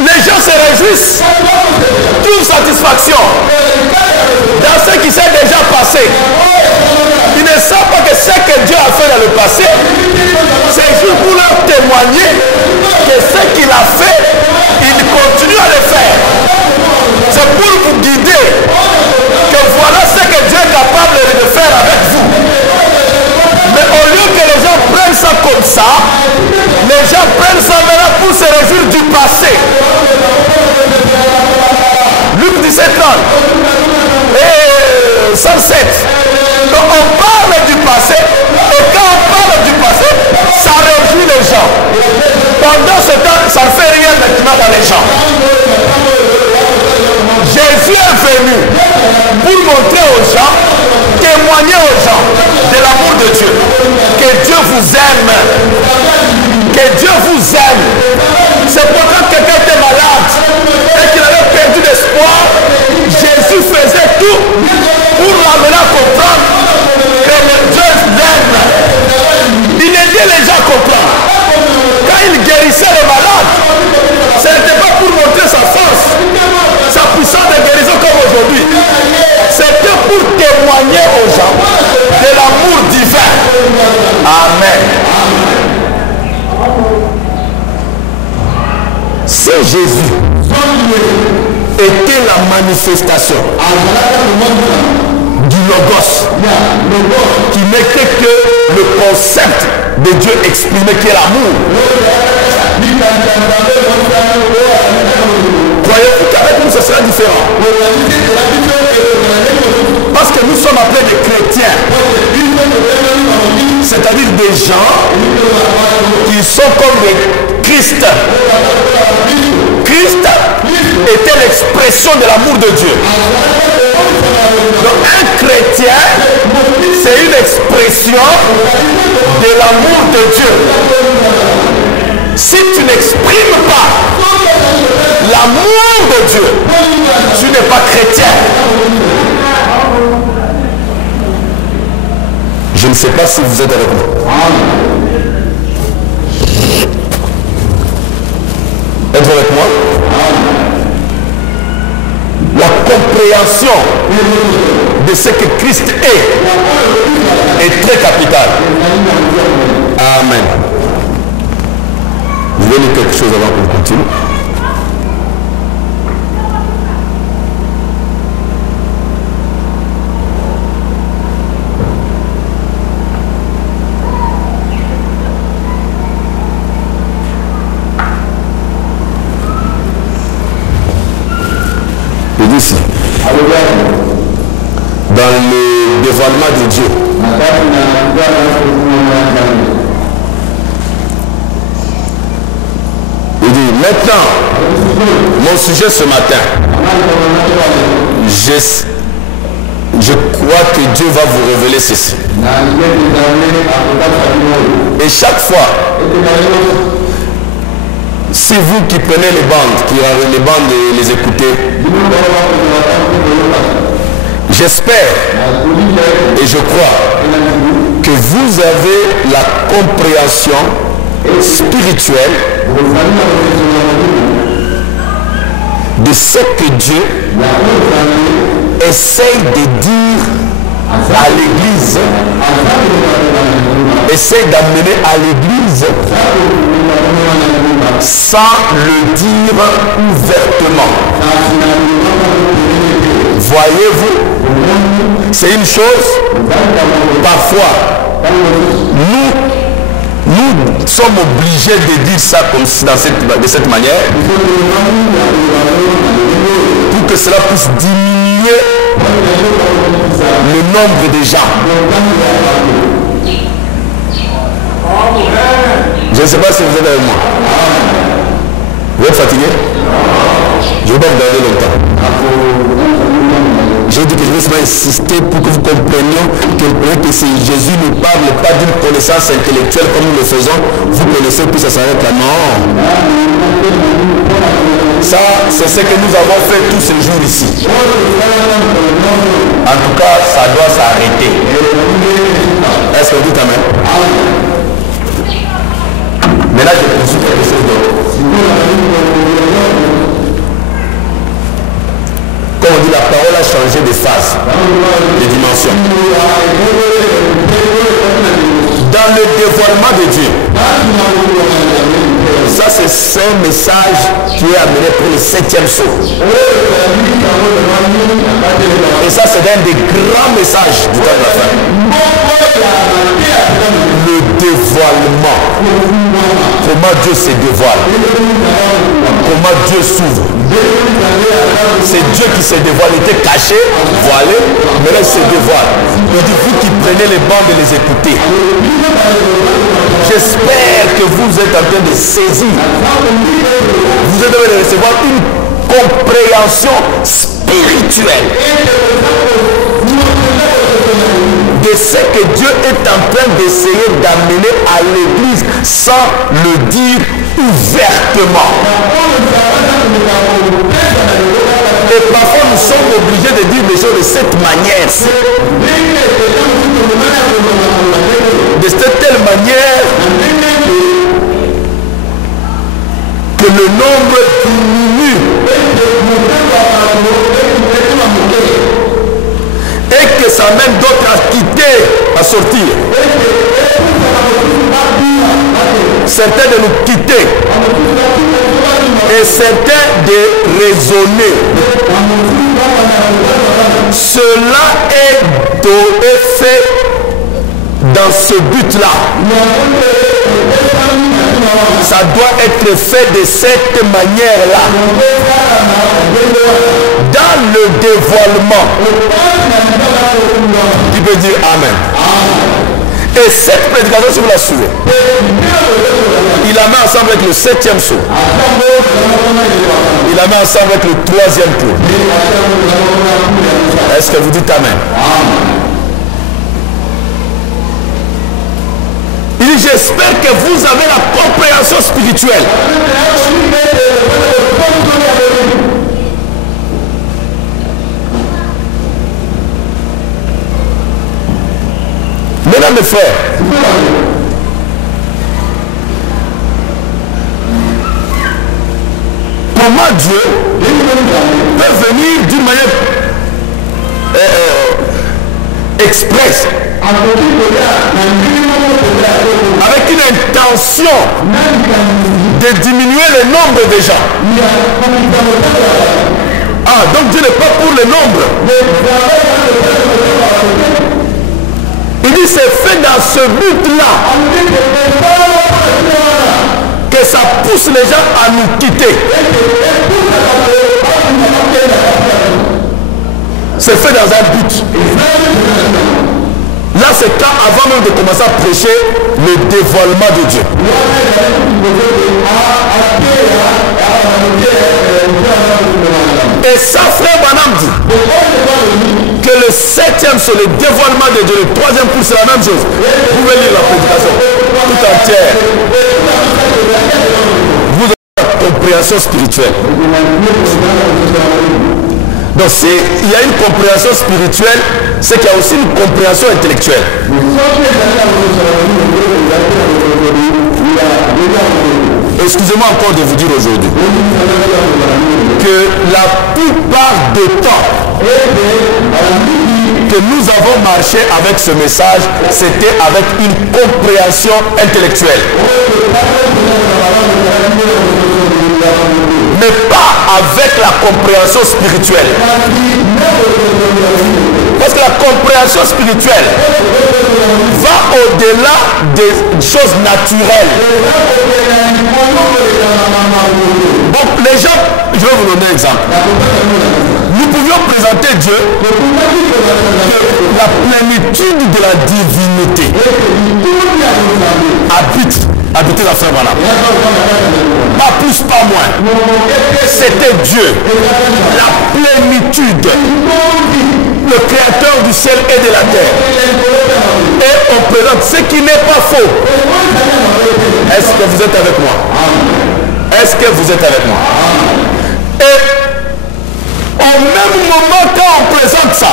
Les gens se réjouissent, trouvent satisfaction dans ce qui s'est déjà passé. Ils ne savent pas que ce que Dieu a fait dans le passé, c'est juste pour leur témoigner que ce qu'il a fait, il continue à le faire. C'est pour vous guider que voilà ce que Dieu est capable de faire avec vous. Mais au lieu que les gens prennent ça comme ça, les gens prennent ça maintenant pour se réjouir du passé. Luc 17 ans et 107. Donc on parle du passé, et quand on parle du passé, ça réjouit les gens. Pendant ce temps, ça ne fait rien maintenant dans les gens. Jésus est venu pour montrer aux gens, témoigner aux gens de l'amour de Dieu. Que Dieu vous aime. Que Dieu vous aime. C'est pourquoi quelqu'un était malade et qu'il avait perdu l'espoir, Jésus faisait tout pour l'amener à comprendre que Dieu l'aime. Il aidait les gens à comprendre. Quand il guérissait les malades, ce n'était pas pour montrer sa force, sa puissance de guérison comme aujourd'hui. C'était pour témoigner aux gens de l'amour divin. Amen. Si Jésus était la manifestation du Logos, qui n'était que le concept de Dieu exprimé qui est l'amour, croyez-vous qu'avec nous ce sera différent? Parce que nous sommes appelés des chrétiens, c'est-à-dire des gens qui sont comme des Christ. Christ était l'expression de l'amour de Dieu. Donc un chrétien l'expression de l'amour de Dieu. Si tu n'exprimes pas l'amour de Dieu, tu n'es pas chrétien. Je ne sais pas si vous êtes avec moi. Êtes-vous avec moi? La compréhension de ce que Christ est très capitale. Amen. Vous voulez dire quelque chose avant qu'on continue? Ici, dans le dévoilement de Dieu, il dit maintenant, mon sujet ce matin, je crois que Dieu va vous révéler ceci. Et chaque fois, si vous qui prenez les bandes, qui avez les bandes et les écoutez, j'espère et je crois que vous avez la compréhension spirituelle de ce que Dieu essaye de dire à l'Église, essaye d'amener à l'Église sans le dire ouvertement. Voyez-vous, c'est une chose, parfois, nous sommes obligés de dire ça comme de cette manière pour que cela puisse diminuer le nombre de gens. Je ne sais pas si vous êtes avec moi. Vous êtes fatigué? Je ne vais pas vous garder longtemps. J'ai dit que je vais insister pour que vous compreniez que si Jésus ne parle pas d'une connaissance intellectuelle comme nous le faisons, vous connaissez puis ça s'arrête là. Non. Ça, c'est ce que nous avons fait tous ces jours ici. En tout cas, ça doit s'arrêter. Est-ce que vous dites amen? Mais là, je poursuis quelque chose d'autre. Comme on dit, la parole a changé de phase, de dimension. Dans le dévoilement de Dieu, ça c'est un message qui est amené pour le 7e saut. Et ça c'est un des grands messages du temps de la fin. Le dévoilement. Comment Dieu se dévoile. Comment Dieu s'ouvre. C'est Dieu qui se dévoile. Il était caché, voilé, mais là il se dévoile. Il dit, vous qui prenez les bandes et les écoutez, j'espère que vous êtes en train de saisir, vous êtes en train de recevoir une compréhension spirituelle de ce que Dieu est en train d'essayer d'amener à l'Église sans le dire ouvertement. Et parfois nous sommes obligés de dire les choses de cette manière. De telle manière que le nombre diminue et que ça mène d'autres à quitter, à sortir. Certains de nous quitter et certains de raisonner. Cela est fait dans ce but-là. Ça doit être fait de cette manière-là. Dans le dévoilement. Tu peux dire Amen. Et cette prédication, si vous la suivez, il la met ensemble avec le 7e saut. Il la met ensemble avec le 3e tour. Est-ce que vous dites Amen? Il dit, j'espère que vous avez la compréhension spirituelle. Mesdames et frères, comment Dieu peut venir d'une manière express, avec une intention de diminuer le nombre des gens. Ah, donc Dieu n'est pas pour le nombre. Il dit c'est fait dans ce but-là que ça pousse les gens à nous quitter. C'est fait dans un but. Là, c'est quand, avant même de commencer à prêcher, le dévoilement de Dieu. Et ça, frère Branham dit que le 7e, c'est le dévoilement de Dieu. Le 3e coup, c'est la même chose. Vous pouvez lire la prédication tout entière. Vous avez la compréhension spirituelle. Donc s'il y a une compréhension spirituelle, c'est qu'il y a aussi une compréhension intellectuelle. Excusez-moi encore de vous dire aujourd'hui que la plupart du temps que nous avons marché avec ce message, c'était avec une compréhension intellectuelle. Mais pas avec la compréhension spirituelle. Parce que la compréhension spirituelle va au-delà des choses naturelles. Donc les gens, je vais vous donner un exemple. Nous pouvions présenter Dieu, la plénitude de la divinité habiter la frère Branham. Pas plus, pas moins. C'était Dieu, la plénitude, le créateur du ciel et de la terre. Et on présente ce qui n'est pas faux. Est-ce que vous êtes avec moi? Est-ce que vous êtes avec moi? Et au même moment quand on présente ça,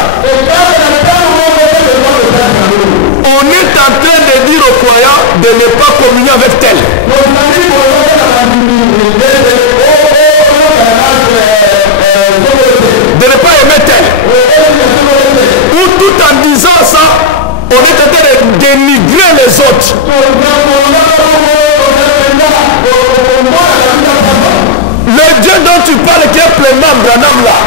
on est en train de dire aux croyants de ne pas communier avec tel. De ne pas aimer tel. Ou tout en disant ça, on est en train de dénigrer les autres. Le Dieu dont tu parles qui est pleinement Branham là,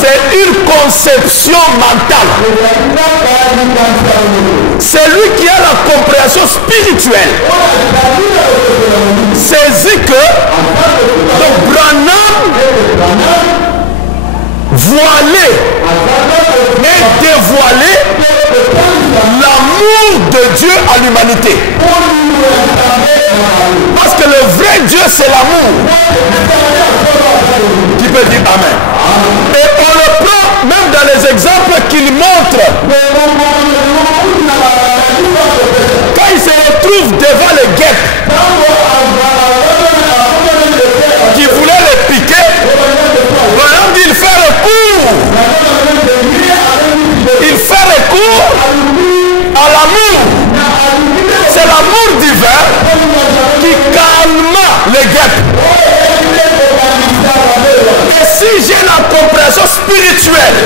c'est une conception mentale. C'est lui qui a la compréhension spirituelle. Saisit que le Branham voilé et dévoilé l'amour de Dieu à l'humanité. Parce que le vrai Dieu c'est l'amour. Qui peut dire Amen? Et on le prend même dans les exemples qu'il montre. Quand il se retrouve devant les guêpes qui voulaient les piquer, Branham dit il fait recours. Il fait recours à l'amour. C'est l'amour divin qui calma les guêpes. Et si j'ai la compréhension spirituelle,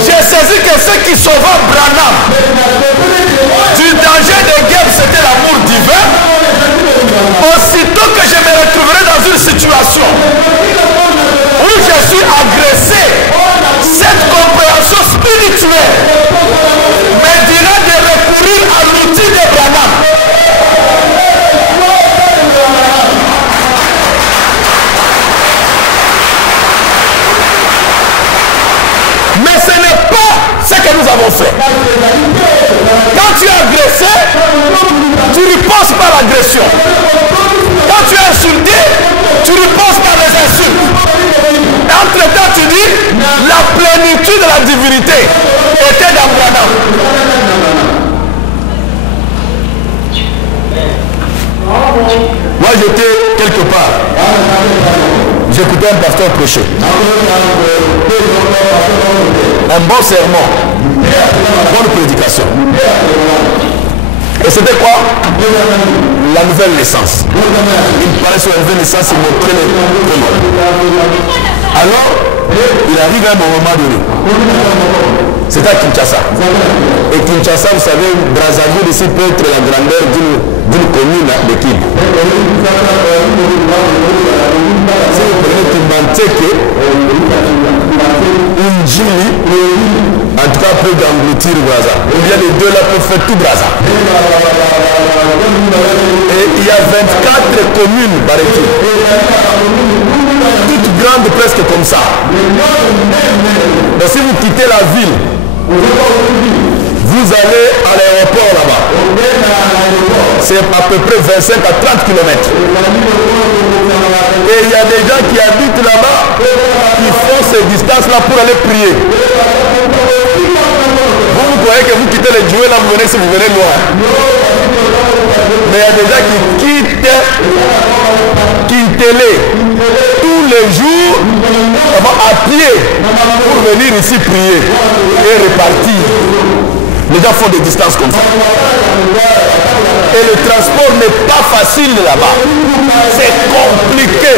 j'ai saisi que ce qui sauva Branham du danger des guêpes, c'était l'amour divin. Aussitôt que je me retrouverai dans une situation où je suis agressé, cette compréhension spirituelle me dira de recourir à l'outil de Branham. Mais ce n'est pas ce que nous avons fait. Quand tu es agressé, tu ripostes par l'agression. Quand tu es insulté, tu ripostes par les insultes. Et entre-temps, tu dis, la plénitude de la divinité était Moi j'étais quelque part. J'écoutais un pasteur prêcher. Un bon sermon. Bonne prédication. Et c'était quoi? La nouvelle naissance. Il parlait sur la nouvelle naissance, il montrait les prénoms. Alors, il arrive à un moment donné. C'est à Kinshasa. Et Kinshasa, vous savez, Brazzaville ici peut être la grandeur d'une commune de Kin. Si vous prenez Timbanteke, Ndjili, en tout cas peu d'engloutir Brazza. Ou bien les deux là peuvent faire tout Brazza. Et il y a 24 communes, paraît-il. Toutes grandes presque comme ça. Donc si vous quittez la ville, vous allez à l'aéroport là-bas. C'est à peu près 25 à 30 km. Et il y a des gens qui habitent là-bas qui font ces distances-là pour aller prier. Vous croyez que vous quittez les jouets là, vous venez si vous venez loin. Mais il y a des gens qui quittent Kintélé tous les jours à pied pour venir ici prier et repartir. Les gens font des distances comme ça. Et le transport n'est pas facile là-bas. C'est compliqué.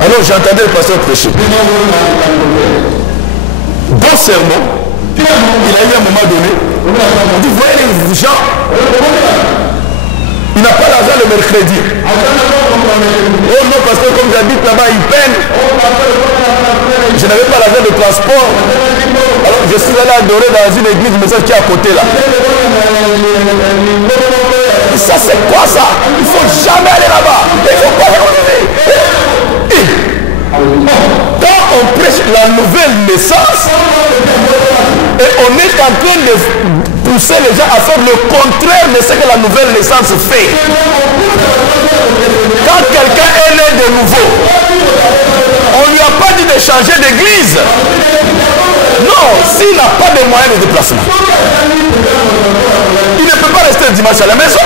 Alors j'entendais le pasteur prêcher. Bon sermon. Il a eu un moment donné. Il dit, vous voyez les gens, il n'a pas l'argent le mercredi. Oh non, parce que comme j'habite là-bas, il peine. Je n'avais pas l'argent de transport. Alors je suis allé adorer dans une église, mais ça qui est à côté là. Et ça c'est quoi ça? Il ne faut jamais aller là-bas. Il ne faut pas revenir. Quand on prêche la nouvelle naissance, et on est en train de pousser les gens à faire le contraire de ce que la nouvelle naissance fait. Quand quelqu'un est né de nouveau, on ne lui a pas dit de changer d'église. Non, s'il n'a pas de moyens de déplacement, il ne peut pas rester dimanche à la maison.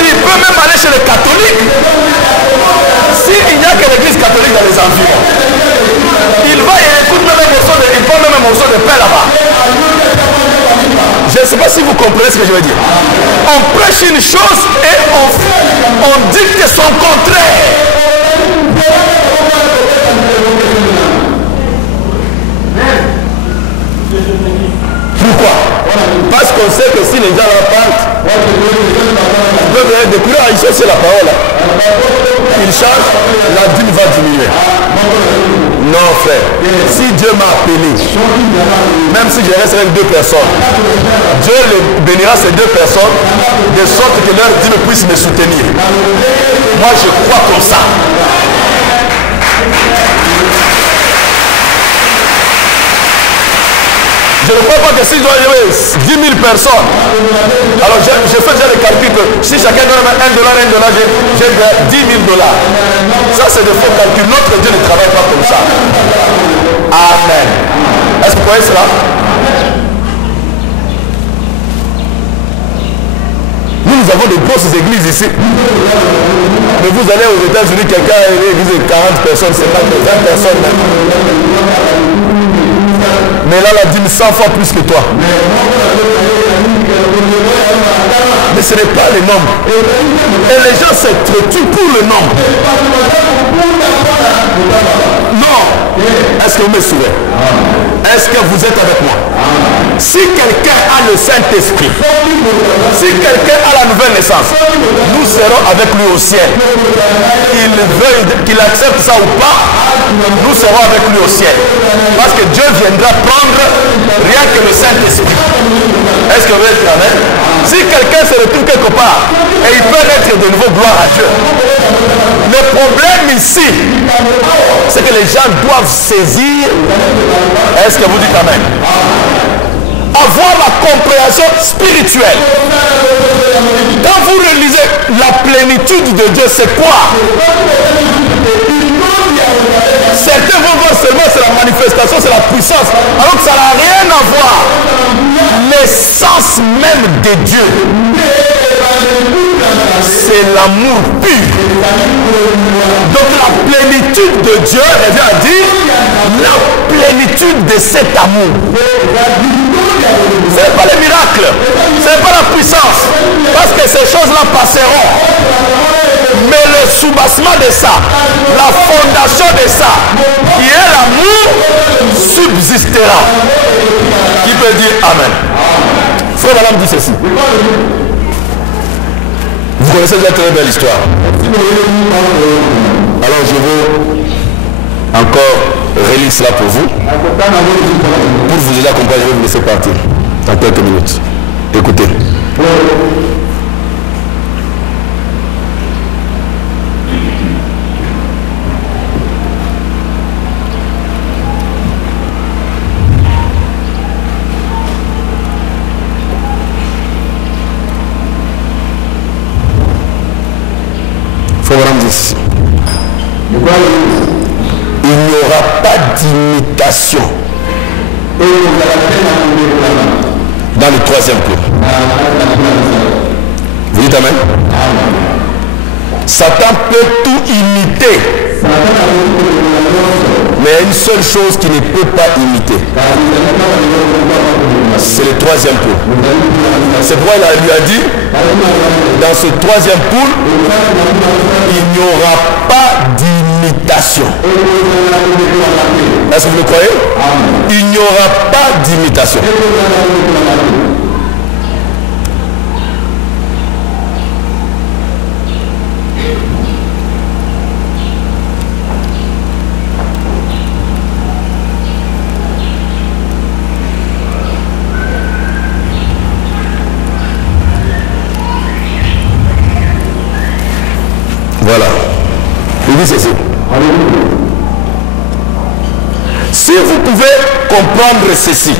Il peut même aller chez les catholiques. S'il n'y a que l'église catholique dans les environs, il va et écoute même un morceau de pain là-bas. Je ne sais pas si vous comprenez ce que je veux dire. On prêche une chose et on dicte son contraire. Pourquoi? Parce qu'on sait que si les gens la partent, ils peuvent venir découvrir, ici c'est la parole. Ils changent, la dîme va diminuer. Non frère, si Dieu m'a appelé, même si je reste avec 2 personnes, Dieu bénira ces 2 personnes de sorte que leur dîme puisse me soutenir. Moi je crois comme ça. Je ne crois pas que si je dois lever 10 000 personnes, alors je fais déjà le calcul que si chacun donne $1, j'ai 10 000 $. Ça c'est de faux calculs. Notre Dieu ne travaille pas comme ça. Amen. Est-ce que vous voyez cela? Nous avons de grosses églises ici. Mais vous allez aux États-Unis, quelqu'un a une église de 40 personnes, 50, 20 personnes. Mais là, la dîme 100 fois plus que toi. Mais ce n'est pas le nombre. Et les gens s'entretuent pour le nombre. Non. Est-ce que vous me suivez? Est-ce que vous êtes avec moi? Si quelqu'un a le Saint-Esprit, si quelqu'un a la nouvelle naissance, nous serons avec lui au ciel. Qu'il veuille, qu'il accepte ça ou pas, nous serons avec lui au ciel. Parce que Dieu viendra prendre rien que le Saint-Esprit. Est-ce que vous êtes amen? Si quelqu'un se retrouve quelque part et il peut être de nouveau, gloire à Dieu. Le problème ici, c'est que les gens doivent saisir. Est-ce que vous dites amen? Avoir la compréhension spirituelle. Quand vous réalisez la plénitude de Dieu, c'est quoi? Certains vont voir seulement seulement c'est la manifestation, c'est la puissance. Alors que ça n'a rien à voir. L'essence même de Dieu, c'est l'amour pur. Donc la plénitude de Dieu revient à dire la plénitude de cet amour. Ce n'est pas les miracles, ce n'est pas la puissance, parce que ces choses-là passeront. Mais le soubassement de ça, la fondation de ça, qui est l'amour, subsistera. Qui peut dire Amen? Frère Madame dit ceci. Vous connaissez déjà très belle histoire. Alors je veux encore relire cela pour vous. Pour vous aider à comprendre, je vais vous laisser partir dans quelques minutes. Écoutez. Il n'y aura pas d'imitation dans le troisième cours. Vous dites Amen? Satan peut tout imiter, mais il y a une seule chose qu'il ne peut pas imiter. C'est le troisième poule. C'est pourquoi il lui a dit, dans ce troisième poule, il n'y aura pas d'imitation. Est-ce que vous le croyez? Il n'y aura pas d'imitation. Voilà. Il dit ceci. Si vous pouvez comprendre ceci,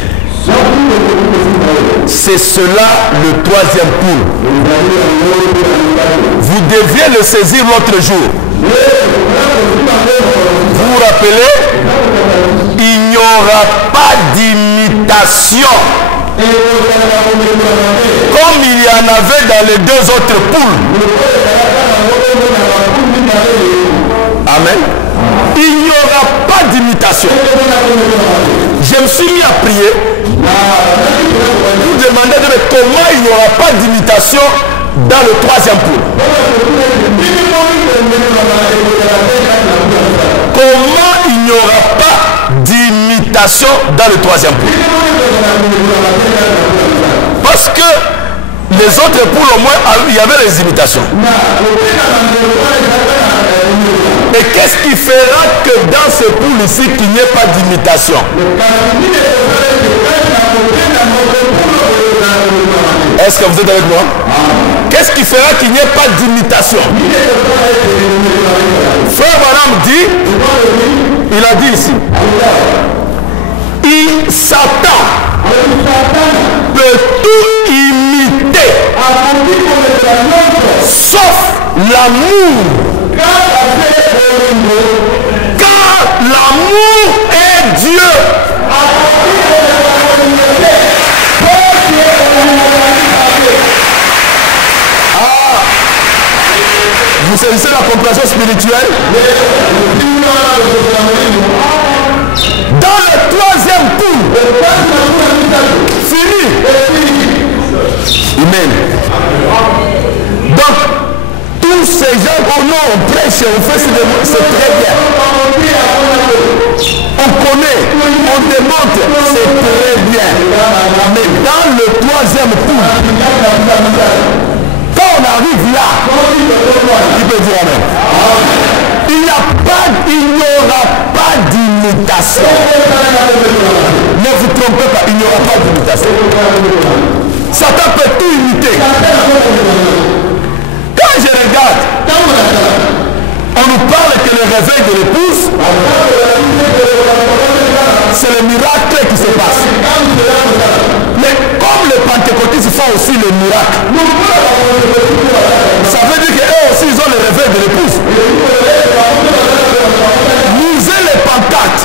c'est cela le troisième poule. Vous deviez le saisir l'autre jour. Vous vous rappelez, il n'y aura pas d'imitation. Comme il y en avait dans les deux autres poules. Amen. Il n'y aura pas d'imitation. Je me suis mis à prier. Vous demandez comment il n'y aura pas d'imitation dans le troisième poule. Comment il n'y aura pas d'imitation dans le troisième poule? Parce que les autres poules, au moins, il y avait les imitations. Et qu'est-ce qui fera que dans ces poules ici, qu'il n'y ait pas d'imitation? Est-ce que vous êtes avec moi? Qu'est-ce qui fera qu'il n'y ait pas d'imitation? Frère Branham dit, il a dit ici, Satan peut tout imiter, sauf l'amour. Car l'amour est Dieu. Vous saisissez la compréhension spirituelle? Dans le troisième poule, fini. Amen. Donc, tous ces gens qu'on on prêche, on fait, c'est très bien. On connaît, on démontre, c'est très bien. Mais dans le troisième poule, quand on arrive là, il peut dire Amen. Il n'y aura pas d'imitation. Ne vous trompez pas, il n'y aura pas d'imitation. Satan peut tout imiter. Quand je regarde, on nous parle que le réveil de l'épouse, c'est le miracle qui se passe. Mais comme les pentecôtistes font aussi le miracle, ça veut dire qu'eux aussi ils ont le réveil de l'épouse. Lisez les pancartes.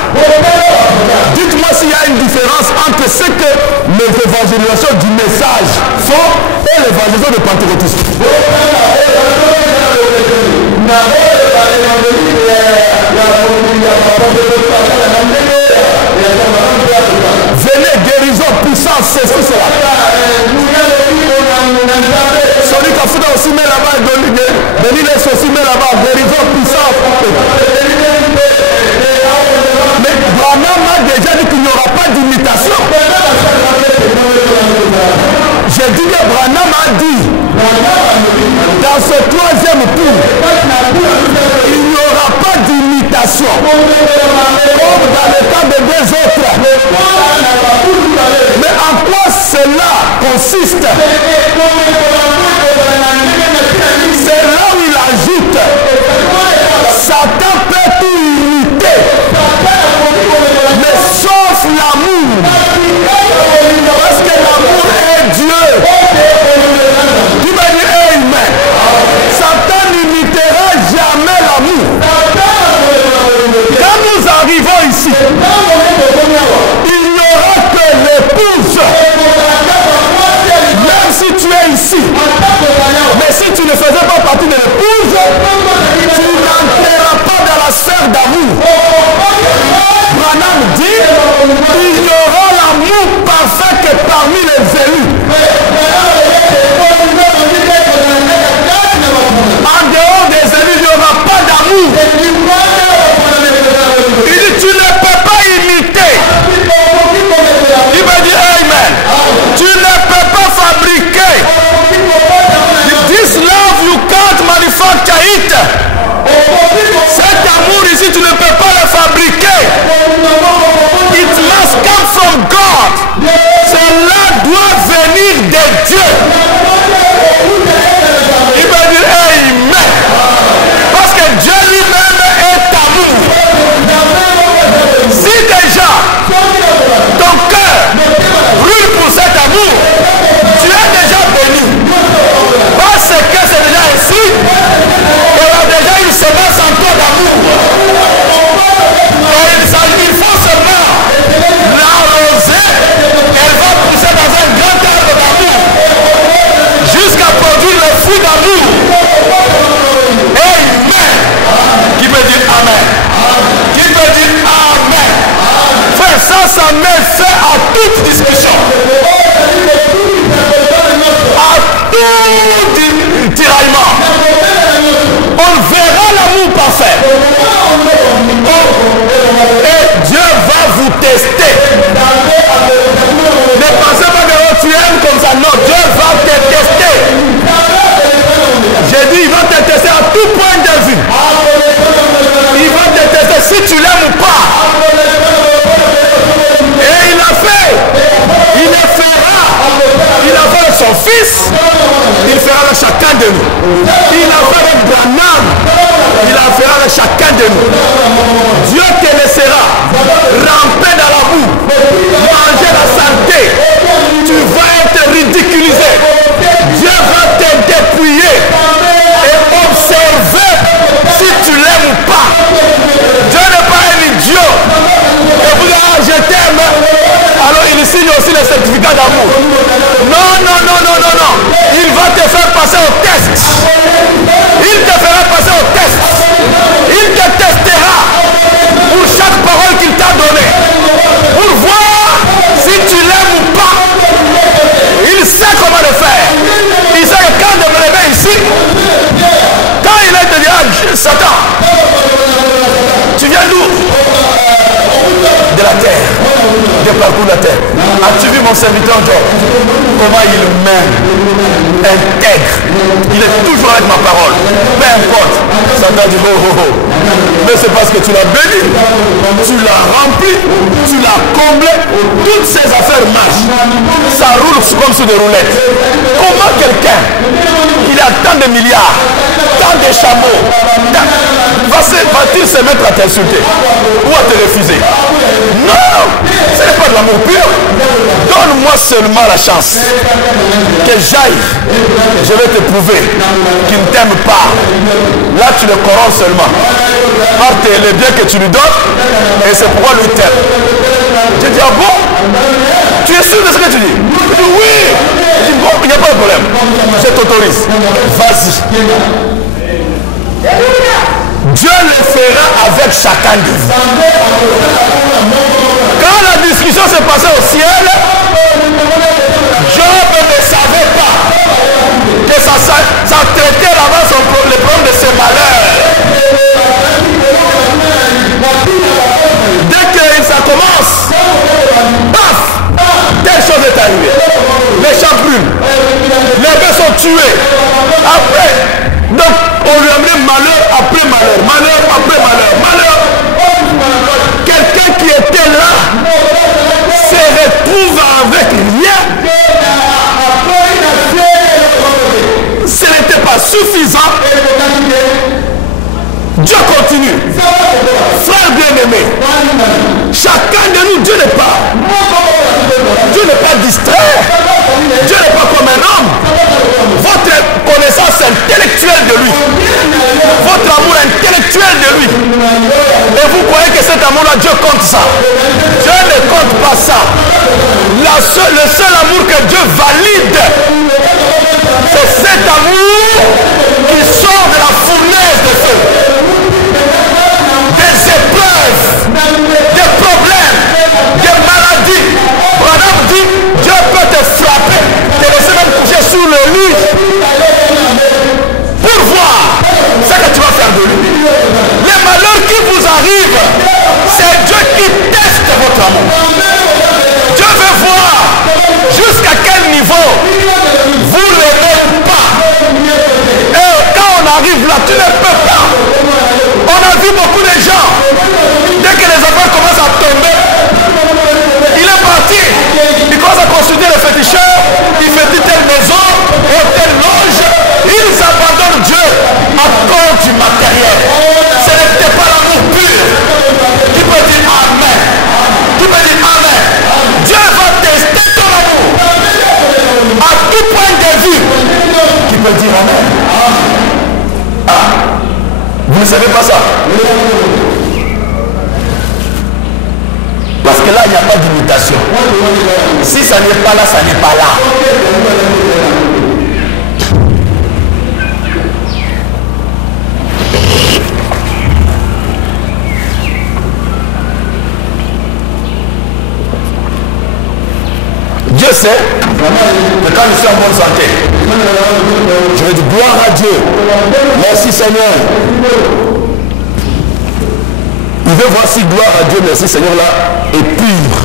entre ce que les évangélisations du message font et l'évangélisation de pentecôtistes. Venez, guérison, puissance, c'est cela. Celui qui a fait aussi met là-bas, Denis laisse aussi met là-bas, guérison, puissance. Mais Branham a déjà dit qu'il n'y aura pas d'imitation. J'ai dit que Branham a dit dans ce troisième tour, il n'y aura pas d'imitation. Comme dans le cas des deux autres. Mais en quoi cela consiste? C'est là où il ajoute, Satan peut tout imiter, mais sauf l'amour. Parce que l'amour est Dieu. Tu m'as dit amen. Satan n'imitera jamais l'amour. Quand nous arrivons ici, il n'y aura que l'épouse. Même si tu es ici, mais si tu ne faisais pas partie de l'épouse, tu n'entreras pas dans la sphère d'amour. Branham dit, il y aura l'amour parfait que parmi les élus. En dehors des élus, il n'y aura pas d'amour. Il dit, tu ne peux pas imiter. Il m'a dit, amen. Tu ne peux pas fabriquer. This love you can't manufacture it. Cet amour ici, tu ne peux pas le fabriquer. It must come from God. Cela doit venir de Dieu. Il va dire amen. Parce que Dieu lui-même est amour. Si déjà ton cœur brûle pour cet amour, tu es déjà béni. Parce que c'est déjà ici, il y a déjà une semence en toi d'amour. Et il faut seulement l'arroser, elle va pousser dans un grand arbre d'amour jusqu'à produire le fruit d'amour. Amen. Qui peut dire amen? Qui peut dire amen? Frère, ça met fin à toute discussion, à tout tiraillement. On verra l'amour parfait. Et Dieu va vous tester. Ne pensez pas que tu aimes comme ça. Non, Dieu va te tester. J'ai dit, il va te tester à tout point de vue. Il va te tester si tu l'aimes ou pas. Et il a fait. Il le fera. Il a fait avec son fils. Il fera avec chacun de nous. Il a fait avec Branham. Il a fait avec chacun de nous. Dieu te laissera ramper dans la boue, manger la santé. Tu vas être ridiculisé. Dieu va te dépouiller et observer si tu l'aimes ou pas. Dieu n'est pas un idiot. Et vous dites, ah, je t'aime. Alors il signe aussi le certificat d'amour. Non, non, non, non, non, non. Il va te faire passer au test. Il te fera passer au test. Il te testera pour chaque parole qu'il t'a donnée, pour voir si tu l'aimes ou pas. Il sait comment le faire. Il sait que quand je me réveille ici, quand il est de dire, Satan, tu viens d'où? De la terre, des parcours de la terre. As-tu vu mon serviteur Job? Comment il m'aime, intègre. Il est toujours avec ma parole. Peu importe. Satan dit, oh, oh, oh. Mais c'est parce que tu l'as béni, tu l'as rempli, tu l'as comblé. Toutes ces affaires marchent. Ça roule comme sur des roulettes. Comment quelqu'un, il a tant de milliards, tant de chameaux, va-t-il se mettre à t'insulter ou à te refuser? Non, ce n'est pas de l'amour pur. Donne-moi seulement la chance que j'aille. Je vais te prouver qu'il ne t'aime pas. Là, tu le corromps seulement par les biens que tu lui donnes, et c'est pourquoi lui t'aime. Je dis, ah bon? Tu es sûr de ce que tu dis? Oui. Bon, il n'y a pas de problème. Je t'autorise. Vas-y. Dieu le fera avec chacun de vous. Quand la discussion s'est passée au ciel, Job ne savait pas que ça traitait là-bas le problème de ses malheurs. Dès que ça commence, paf, telle chose est arrivée. Les champs brûlent, les bœufs sont tués. Après, donc on lui a amené malheur après malheur, malheur après malheur, malheur. Quelqu'un qui était là se retrouve avec rien. Ce n'était pas suffisant. Dieu continue. Frère bien-aimé, chacun de nous, Dieu n'est pas. Dieu n'est pas distrait. Dieu n'est pas comme un homme. Votre connaissance intellectuelle de lui, votre amour intellectuel de lui, et vous croyez que cet amour-là, Dieu compte ça. Dieu ne compte pas ça. Le seul amour que Dieu valide, c'est cet amour qui sort de la fournaise de feu, des épreuves, des problèmes, des maladies. Branham dit, Dieu peut te frapper, te laisser même coucher sur le lit pour voir ce que tu vas faire de lui. Les malheurs qui vous arrivent, c'est Dieu qui teste votre amour. Dieu veut voir jusqu'à quel niveau vous ne l'aimez pas. Et quand on arrive là, tu ne peux pas. On a vu beaucoup de gens, dès que les affaires commencent à tomber, il est parti. Il commence à consulter les féticheurs, il fait telle maison, telle loge. Ils abandonnent Dieu à cause du matériel. Ce n'était pas l'amour pur. Qui peut dire Amen? Qui peut dire Amen? Dieu va tester ton amour à tout point de vue. Qui peut dire Amen? Ah, vous ne savez pas ça? Parce que là, il n'y a pas d'imitation. Si ça n'est pas là, ça n'est pas là. Dieu sait que quand je suis en bonne santé, je vais dire gloire à Dieu. Merci Seigneur. Il veut voir si gloire à Dieu, merci Seigneur là est pure.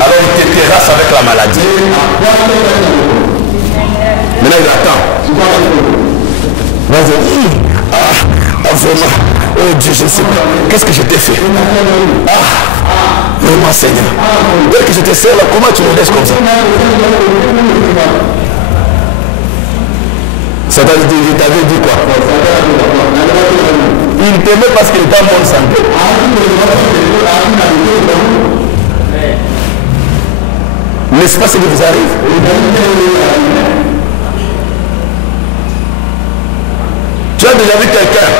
Alors il te terrasse avec la maladie. Maintenant il attend. Vas-y. Ah, vraiment. Oh Dieu, je ne sais pas. Qu'est-ce que je t'ai fait? Vraiment Seigneur. Dès que je te sers là, comment tu me laisses comme ça? Ça t'a dit, je t'avais dit quoi? Il t'aimait parce qu'il était en bonne santé. N'est-ce pas ce qui vous arrive? Tu as déjà vu quelqu'un?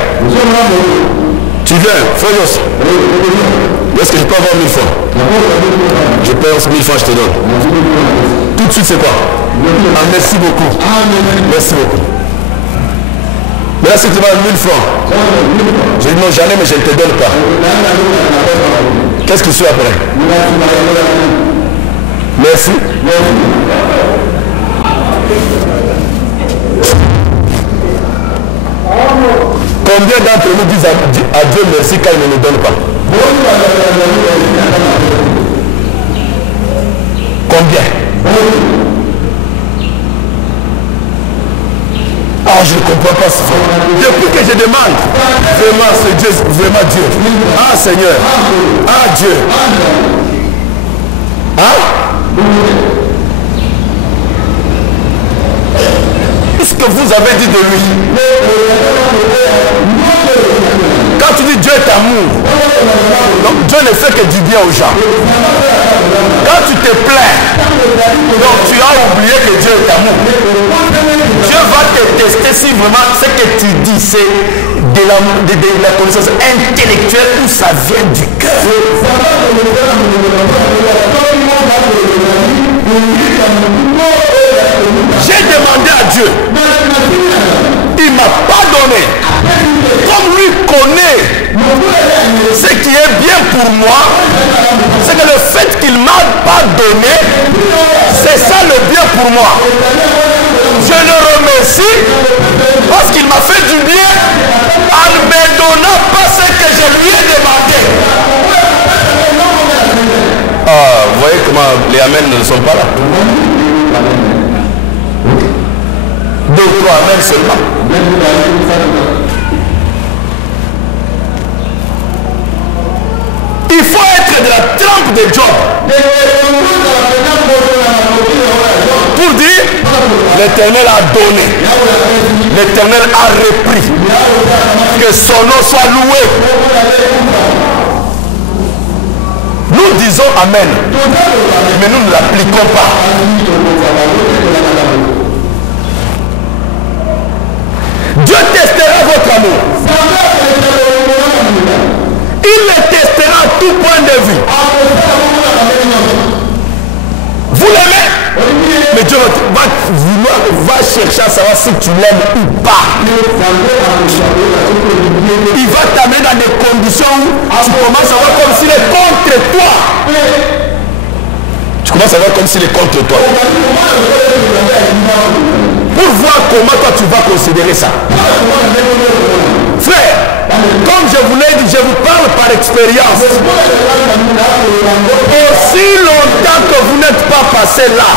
Tu viens, Fayos. Est-ce que je peux avoir 1000 francs? Je perds 1000 francs, je te donne. Tout de suite, c'est quoi? Ah, merci beaucoup. Merci beaucoup. Mais là, si tu m'as 1000 francs, je dis non, jamais, mais je ne te donne pas. Qu'est-ce qui suit après? Merci. Combien d'entre nous disent à Dieu merci quand il ne nous donne pas? Combien? Ah, je ne comprends pas ça. Depuis que je demande, vraiment, c'est Dieu, vraiment Dieu. Ah, Seigneur. Ah, Dieu. Hein? Qu'est-ce que vous avez dit de lui? Quand tu dis Dieu est amour, donc Dieu ne fait que du bien aux gens. Quand tu te plains, donc tu as oublié que Dieu est amour. Dieu va te tester si vraiment ce que tu dis c'est de la connaissance intellectuelle où ça vient du cœur. J'ai demandé à Dieu. Il ne m'a pas donné. Comme lui connaît ce qui est bien pour moi, c'est que le fait qu'il ne m'a pas donné, c'est ça le bien pour moi. Je le remercie parce qu'il m'a fait du bien en ne me donnant pas ce que je lui ai demandé. Ah, vous voyez comment les amens ne sont pas là. Deux ou trois amens seulement. Il faut être de la trempe de Job pour dire l'Éternel a donné, l'Éternel a repris, que son nom soit loué. Nous disons Amen, mais nous ne l'appliquons pas. Dieu testera votre amour. Il le testera à tout point de vue. Vous l'aimez, mais Dieu va chercher à savoir si tu l'aimes ou pas. Il va t'amener dans des conditions où tu commences à voir comme s'il est contre toi. Tu commences à voir comme s'il est contre toi. Pour voir comment toi tu vas considérer ça. Frère, comme je vous l'ai dit, je vous parle par expérience. Aussi longtemps que vous n'êtes pas passé là,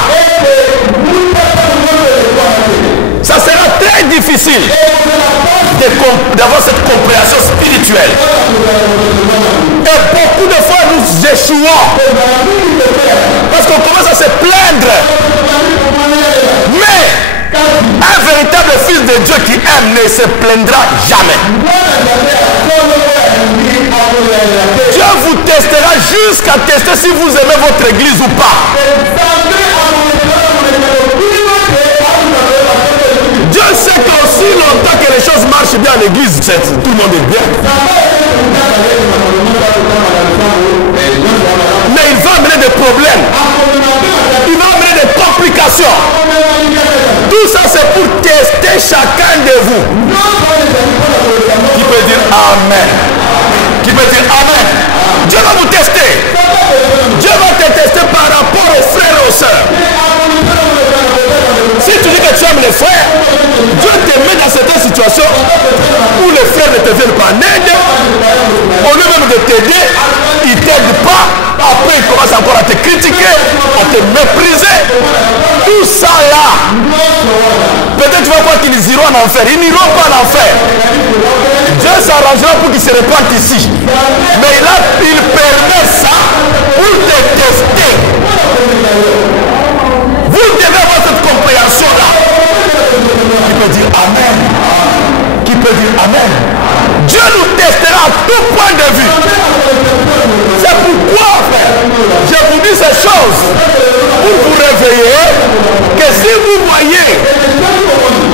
ça sera très difficile d'avoir cette compréhension spirituelle. Et beaucoup de fois nous échouons parce qu'on commence à se plaindre. Mais un véritable fils de Dieu qui aime ne se plaindra jamais. Dieu vous testera jusqu'à tester si vous aimez votre église ou pas. Dieu sait qu'aussi longtemps que les choses marchent bien à l'église, tout le monde est bien. Mais il va amener des problèmes. Il va amener des complications. Tout ça c'est pour tester chacun de vous. Qui peut dire Amen? Qui peut dire Amen? Dieu va vous tester. Dieu va te tester par rapport aux frères et aux sœurs. Si tu dis que tu aimes les frères, Dieu te met dans certaines situations où les frères ne te viennent pas en aide. Au lieu même de t'aider, ils ne t'aident pas. Après, ils commencent encore à te critiquer, à te mépriser. Tout ça là, peut-être tu vas voir qu'ils iront en enfer. Ils n'iront pas en enfer. Dieu s'arrangera pour qu'ils se répandent ici. Mais il permet ça pour te tester. Vous devez avoir cette compréhension-là. Qui peut dire Amen? Qui peut dire Amen? Dieu nous testera à tout point de vue. C'est pourquoi, je vous dis ces choses pour vous réveiller, que si vous voyez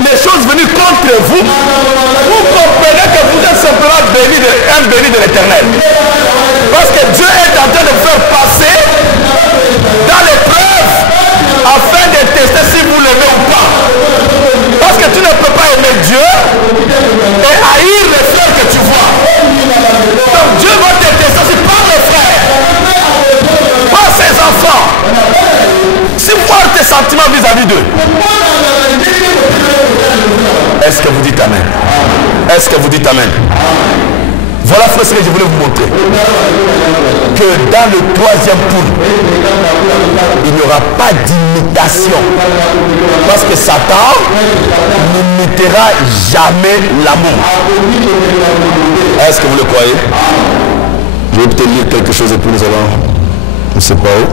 les choses venir contre vous, vous comprenez que vous êtes simplement un béni de l'Éternel. Parce que Dieu est en train de faire passer dans l'épreuve afin de tester si vous l'aimez ou pas. Parce que tu ne peux pas aimer Dieu et haïr les frères que tu vois. Donc Dieu va te tester aussi par les frères, par ses enfants. Si voir tes sentiments vis-à-vis d'eux. Est-ce que vous dites Amen? Est-ce que vous dites Amen? Voilà ce que je voulais vous montrer. Que dans le troisième poule, il n'y aura pas d'imitation. Parce que Satan n'imitera jamais l'amour. Est-ce que vous le croyez? Je vais peut-être lire quelque chose et puis nous allons, je ne sais pas où.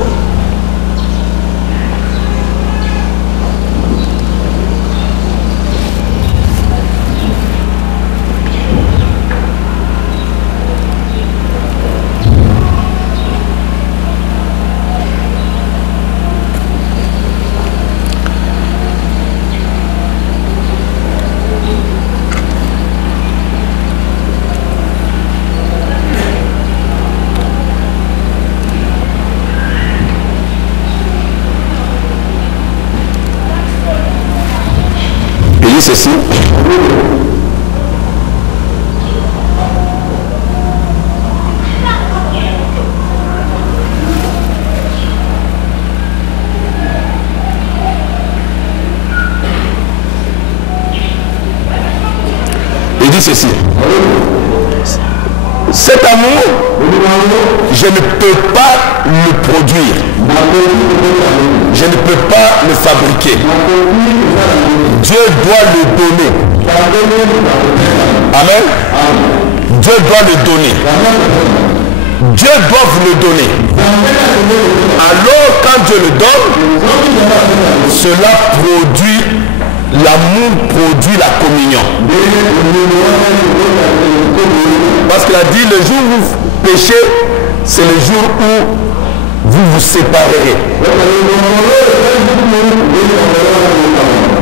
dit ceci. Il dit ceci. Cet amour, je ne peux pas le produire. Je ne peux pas le fabriquer. Dieu doit le donner. Amen. Dieu doit le donner. Dieu doit vous le donner. Alors quand Dieu le donne, cela produit, l'amour produit la communion. Parce qu'il a dit, le jour où vous péchez, c'est le jour où vous vous séparerez.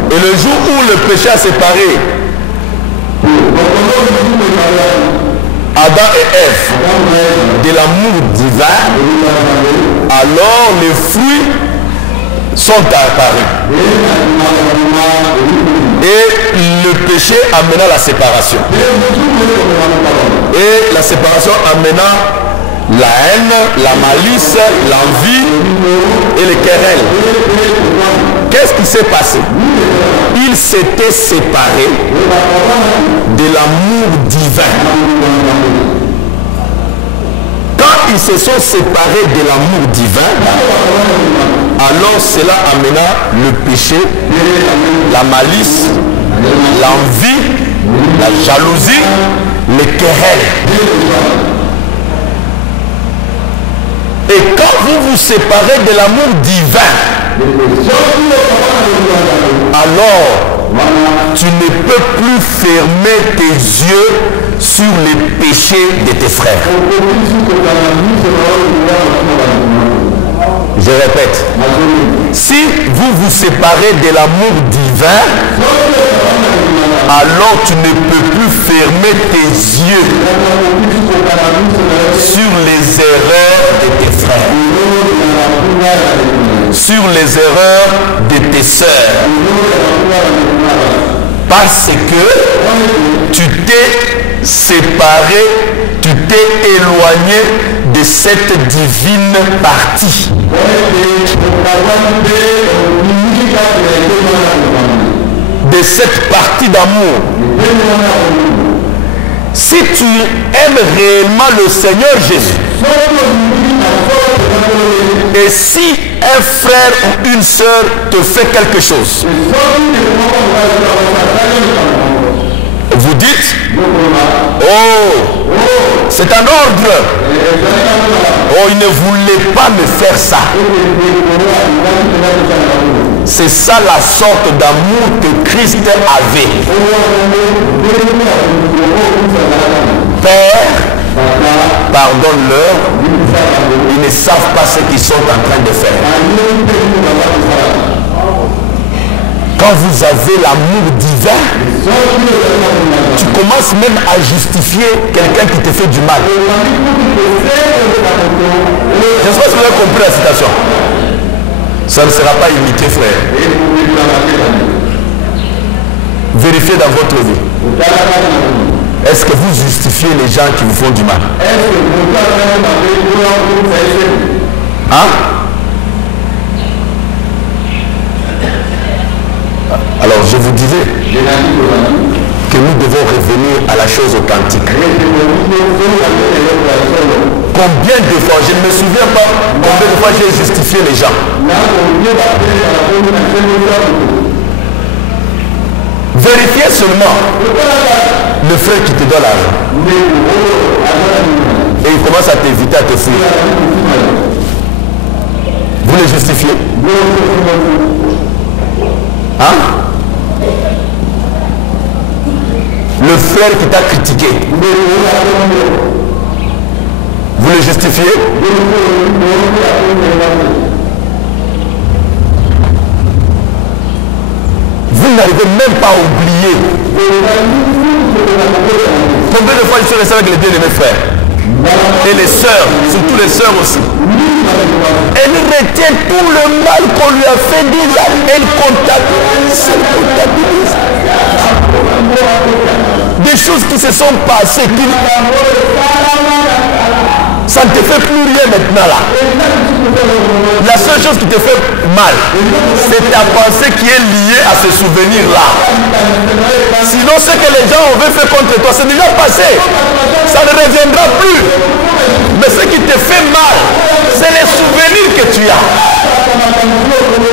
Et le jour où le péché a séparé Adam et Ève de l'amour divin, alors les fruits sont apparus. Et le péché amena la séparation. Et la séparation amena la haine, la malice, l'envie et les querelles. Qu'est-ce qui s'est passé? Ils s'étaient séparés de l'amour divin. Quand ils se sont séparés de l'amour divin, alors cela amena le péché, la malice, l'envie, la jalousie, les querelles. Et quand vous vous séparez de l'amour divin, alors tu ne peux plus fermer tes yeux sur les péchés de tes frères. Je répète, si vous vous séparez de l'amour divin, alors tu ne peux plus fermer tes yeux sur les erreurs de tes frères, sur les erreurs de tes sœurs, parce que tu t'es séparé, tu t'es éloigné de cette divine partie. De cette partie d'amour. Si tu aimes réellement le Seigneur Jésus, et si un frère ou une sœur te fait quelque chose, vous dites, oh, c'est un ordre. Oh, il ne voulait pas me faire ça. C'est ça la sorte d'amour que Christ avait. Père, pardonne-leur, ils ne savent pas ce qu'ils sont en train de faire. Quand vous avez l'amour divin, tu commences même à justifier quelqu'un qui te fait du mal. Je ne sais pas si vous avez compris la citation. Ça ne sera pas imité, frère. Vérifiez dans votre vie. Est-ce que vous justifiez les gens qui vous font du mal? Hein? Alors je vous disais que nous devons revenir à la chose authentique. Combien de fois, je ne me souviens pas combien de fois j'ai justifié les gens. Vérifiez seulement le frère qui te donne l'argent. Et il commence à t'éviter, à te fuir. Vous les justifiez? Hein? Le frère qui t'a critiqué, vous le justifiez? Vous n'arrivez même pas à oublier. Combien de fois je suis resté avec les bien-aimés frères? Et les sœurs, surtout les sœurs aussi. Elle retient tout le mal qu'on lui a fait déjà. Elle comptabilise. Des choses qui se sont passées. Ça ne te fait plus rien maintenant là. La seule chose qui te fait mal, c'est ta pensée qui est liée à ce souvenir-là. Sinon, ce que les gens ont fait contre toi, c'est déjà passé. Ça ne reviendra plus. Mais ce qui te fait mal, c'est les souvenirs que tu as.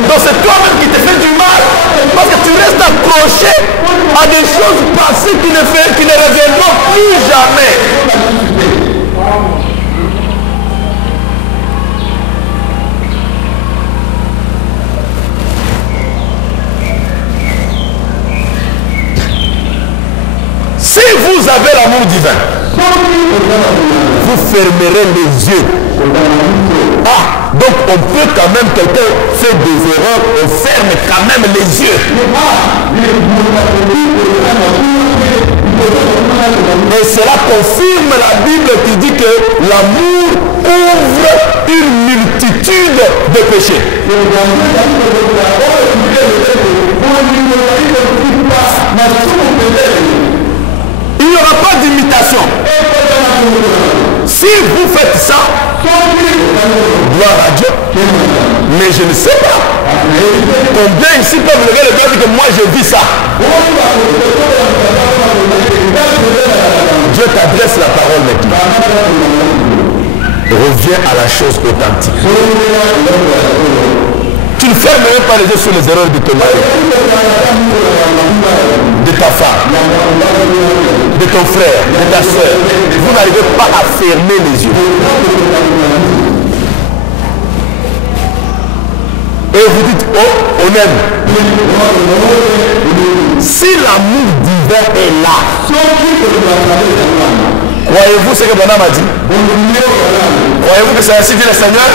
Donc c'est toi-même qui te fait du mal. Parce que tu restes accroché à des choses passées qui ne reviendront plus jamais. Si vous avez l'amour divin, vous fermerez les yeux. Ah, donc on peut quand même, quelqu'un fait des erreurs, on ferme quand même les yeux. Et cela confirme la Bible qui dit que l'amour ouvre une multitude de péchés. Il n'y aura pas d'imitation. Si vous faites ça, gloire à Dieu. Mais je ne sais pas combien ici peuvent lever le doigt et dire que moi je vis ça. Dieu t'adresse la parole maintenant. Reviens à la chose authentique. Tu ne fermes même pas les yeux sur les erreurs de ton mari, de ta femme, de ton frère, de ta soeur. Vous n'arrivez pas à fermer les yeux. Et vous dites, oh, on aime. Si l'amour divin est là, croyez-vous ce que mon âme a dit? Croyez-vous que c'est ainsi dit le Seigneur?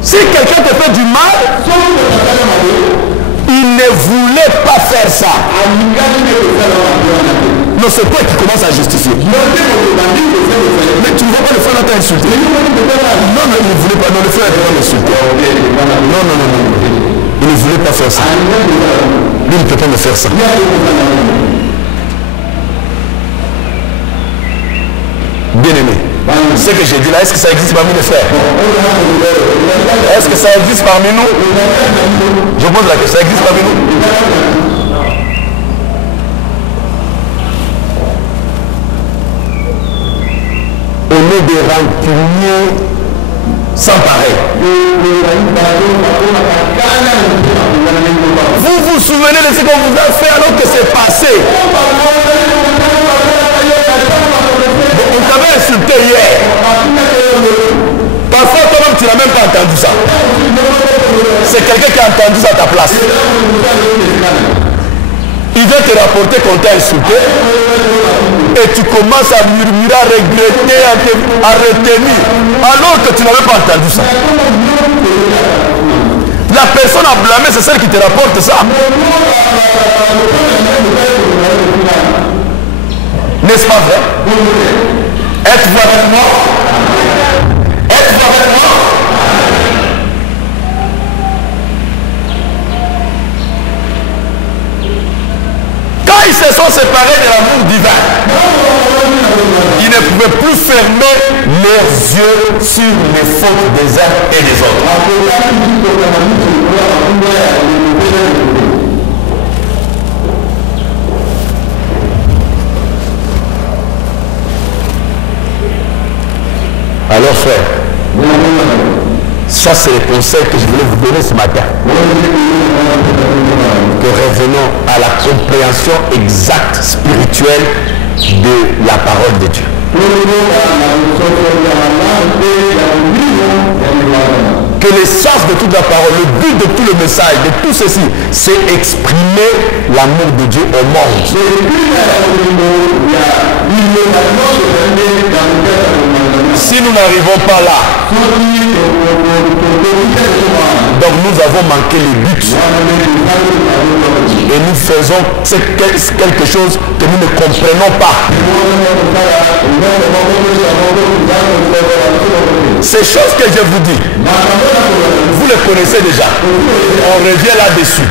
Si quelqu'un te fait du mal, il ne voulait pas faire ça. Non, c'est toi qui commences à justifier. Mais tu ne vois pas le frère là t'insulter. Non, il ne voulait pas. Non, le frère n'a pas insulté. Non. Il ne voulait pas faire ça. Lui, il ne peut pas me faire ça. Bien aimé. Ce que j'ai dit là, est-ce que ça existe parmi les frères? Est-ce que ça existe parmi nous? Je pose la question, ça existe parmi nous? On est des rancuniers sans pareil. Vous vous souvenez de ce qu'on vous a fait alors que c'est passé? On t'avait insulté hier. Parfois toi-même tu n'as même pas entendu ça. C'est quelqu'un qui a entendu ça à ta place. Il vient te rapporter qu'on t'a insulté. Et tu commences à murmurer, à regretter, à retenir. Alors que tu n'avais pas entendu ça. La personne à blâmer, c'est celle qui te rapporte ça. N'est-ce pas vrai? Êtes-vous avec moi? Êtes-vous avec moi? Quand ils se sont séparés de l'amour divin, ils ne pouvaient plus fermer leurs yeux sur les fautes des uns et des autres. Alors frère, ça c'est le conseil que je voulais vous donner ce matin. Que revenons à la compréhension exacte, spirituelle de la parole de Dieu. Que l'essence de toute la parole, le but de tout le message, de tout ceci, c'est exprimer l'amour de Dieu au monde. Si nous n'arrivons pas là, Donc nous avons manqué le but. Et nous faisons quelque chose que nous ne comprenons pas. Ces choses que je vous dis, vous les connaissez déjà. On revient là-dessus.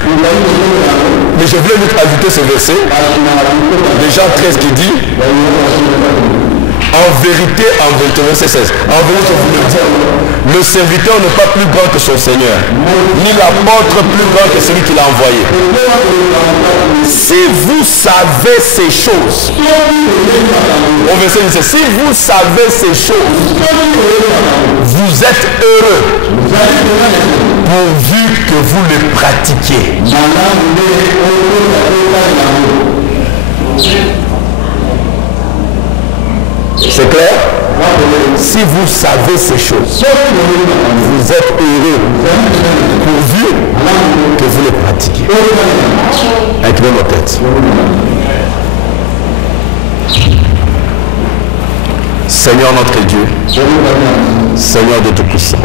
Mais je voulais vous ajouter ce verset de Jean 13 qui dit: en vérité, en vérité, verset 16, en vérité, je vous le dis, le serviteur n'est pas plus grand que son Seigneur, ni l'apôtre plus grand que celui qui l'a envoyé. Si vous savez ces choses, au verset 17, si vous savez ces choses, vous êtes heureux, pourvu que vous le pratiquiez. C'est clair? Si vous savez ces choses, vous êtes heureux, pourvu que vous les pratiquiez. Inclinez nos têtes. Seigneur notre Dieu, Seigneur de Tout-Puissant,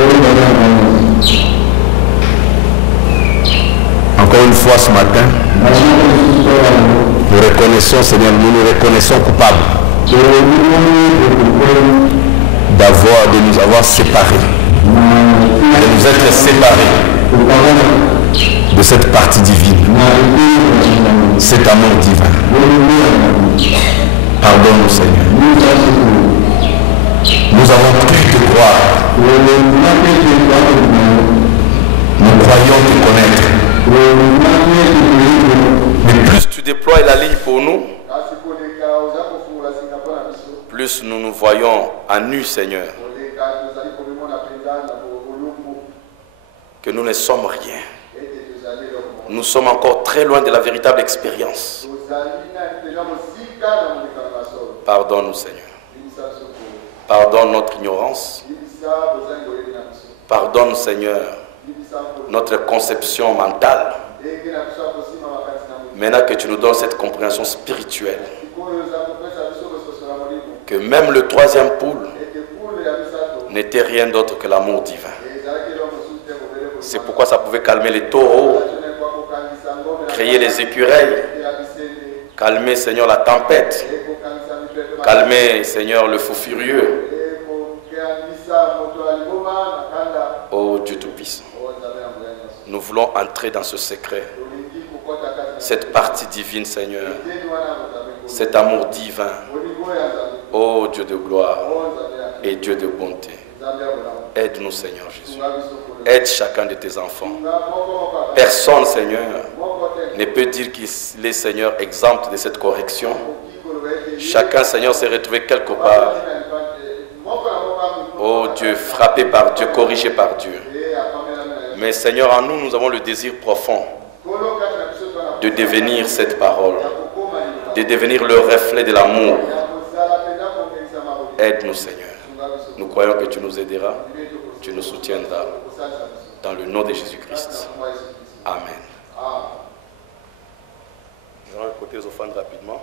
encore une fois ce matin, nous reconnaissons, Seigneur, nous nous reconnaissons coupables de nous avoir séparés, de nous être séparés de cette partie divine, cet amour divin. Pardonne-nous, Seigneur. Nous avons cru te croire. Nous croyons te connaître. Mais plus tu déploies la ligne pour nous, plus nous nous voyons à nu, Seigneur, que nous ne sommes rien. Nous sommes encore très loin de la véritable expérience. Pardonne-nous, Seigneur. Pardonne notre ignorance. Pardonne, Seigneur, notre conception mentale. Maintenant que tu nous donnes cette compréhension spirituelle, que même le troisième poule n'était rien d'autre que l'amour divin. C'est pourquoi ça pouvait calmer les taureaux, créer les écureuils, calmer, Seigneur, la tempête, calmer, Seigneur, le fou furieux. Oh Dieu Tout-Puissant, nous voulons entrer dans ce secret, cette partie divine, Seigneur, cet amour divin. Oh Dieu de gloire et Dieu de bonté, aide-nous, Seigneur Jésus. Aide chacun de tes enfants. Personne, Seigneur, ne peut dire qu'il est, Seigneur, exempt de cette correction. Chacun, Seigneur, s'est retrouvé quelque part. Oh Dieu, frappé par Dieu, corrigé par Dieu. Mais Seigneur, en nous, nous avons le désir profond de devenir cette parole, de devenir le reflet de l'amour. Aide-nous, Seigneur. Nous croyons que tu nous aideras, tu nous soutiendras. Dans le nom de Jésus-Christ. Amen. Nous allons écouter les offrandes rapidement.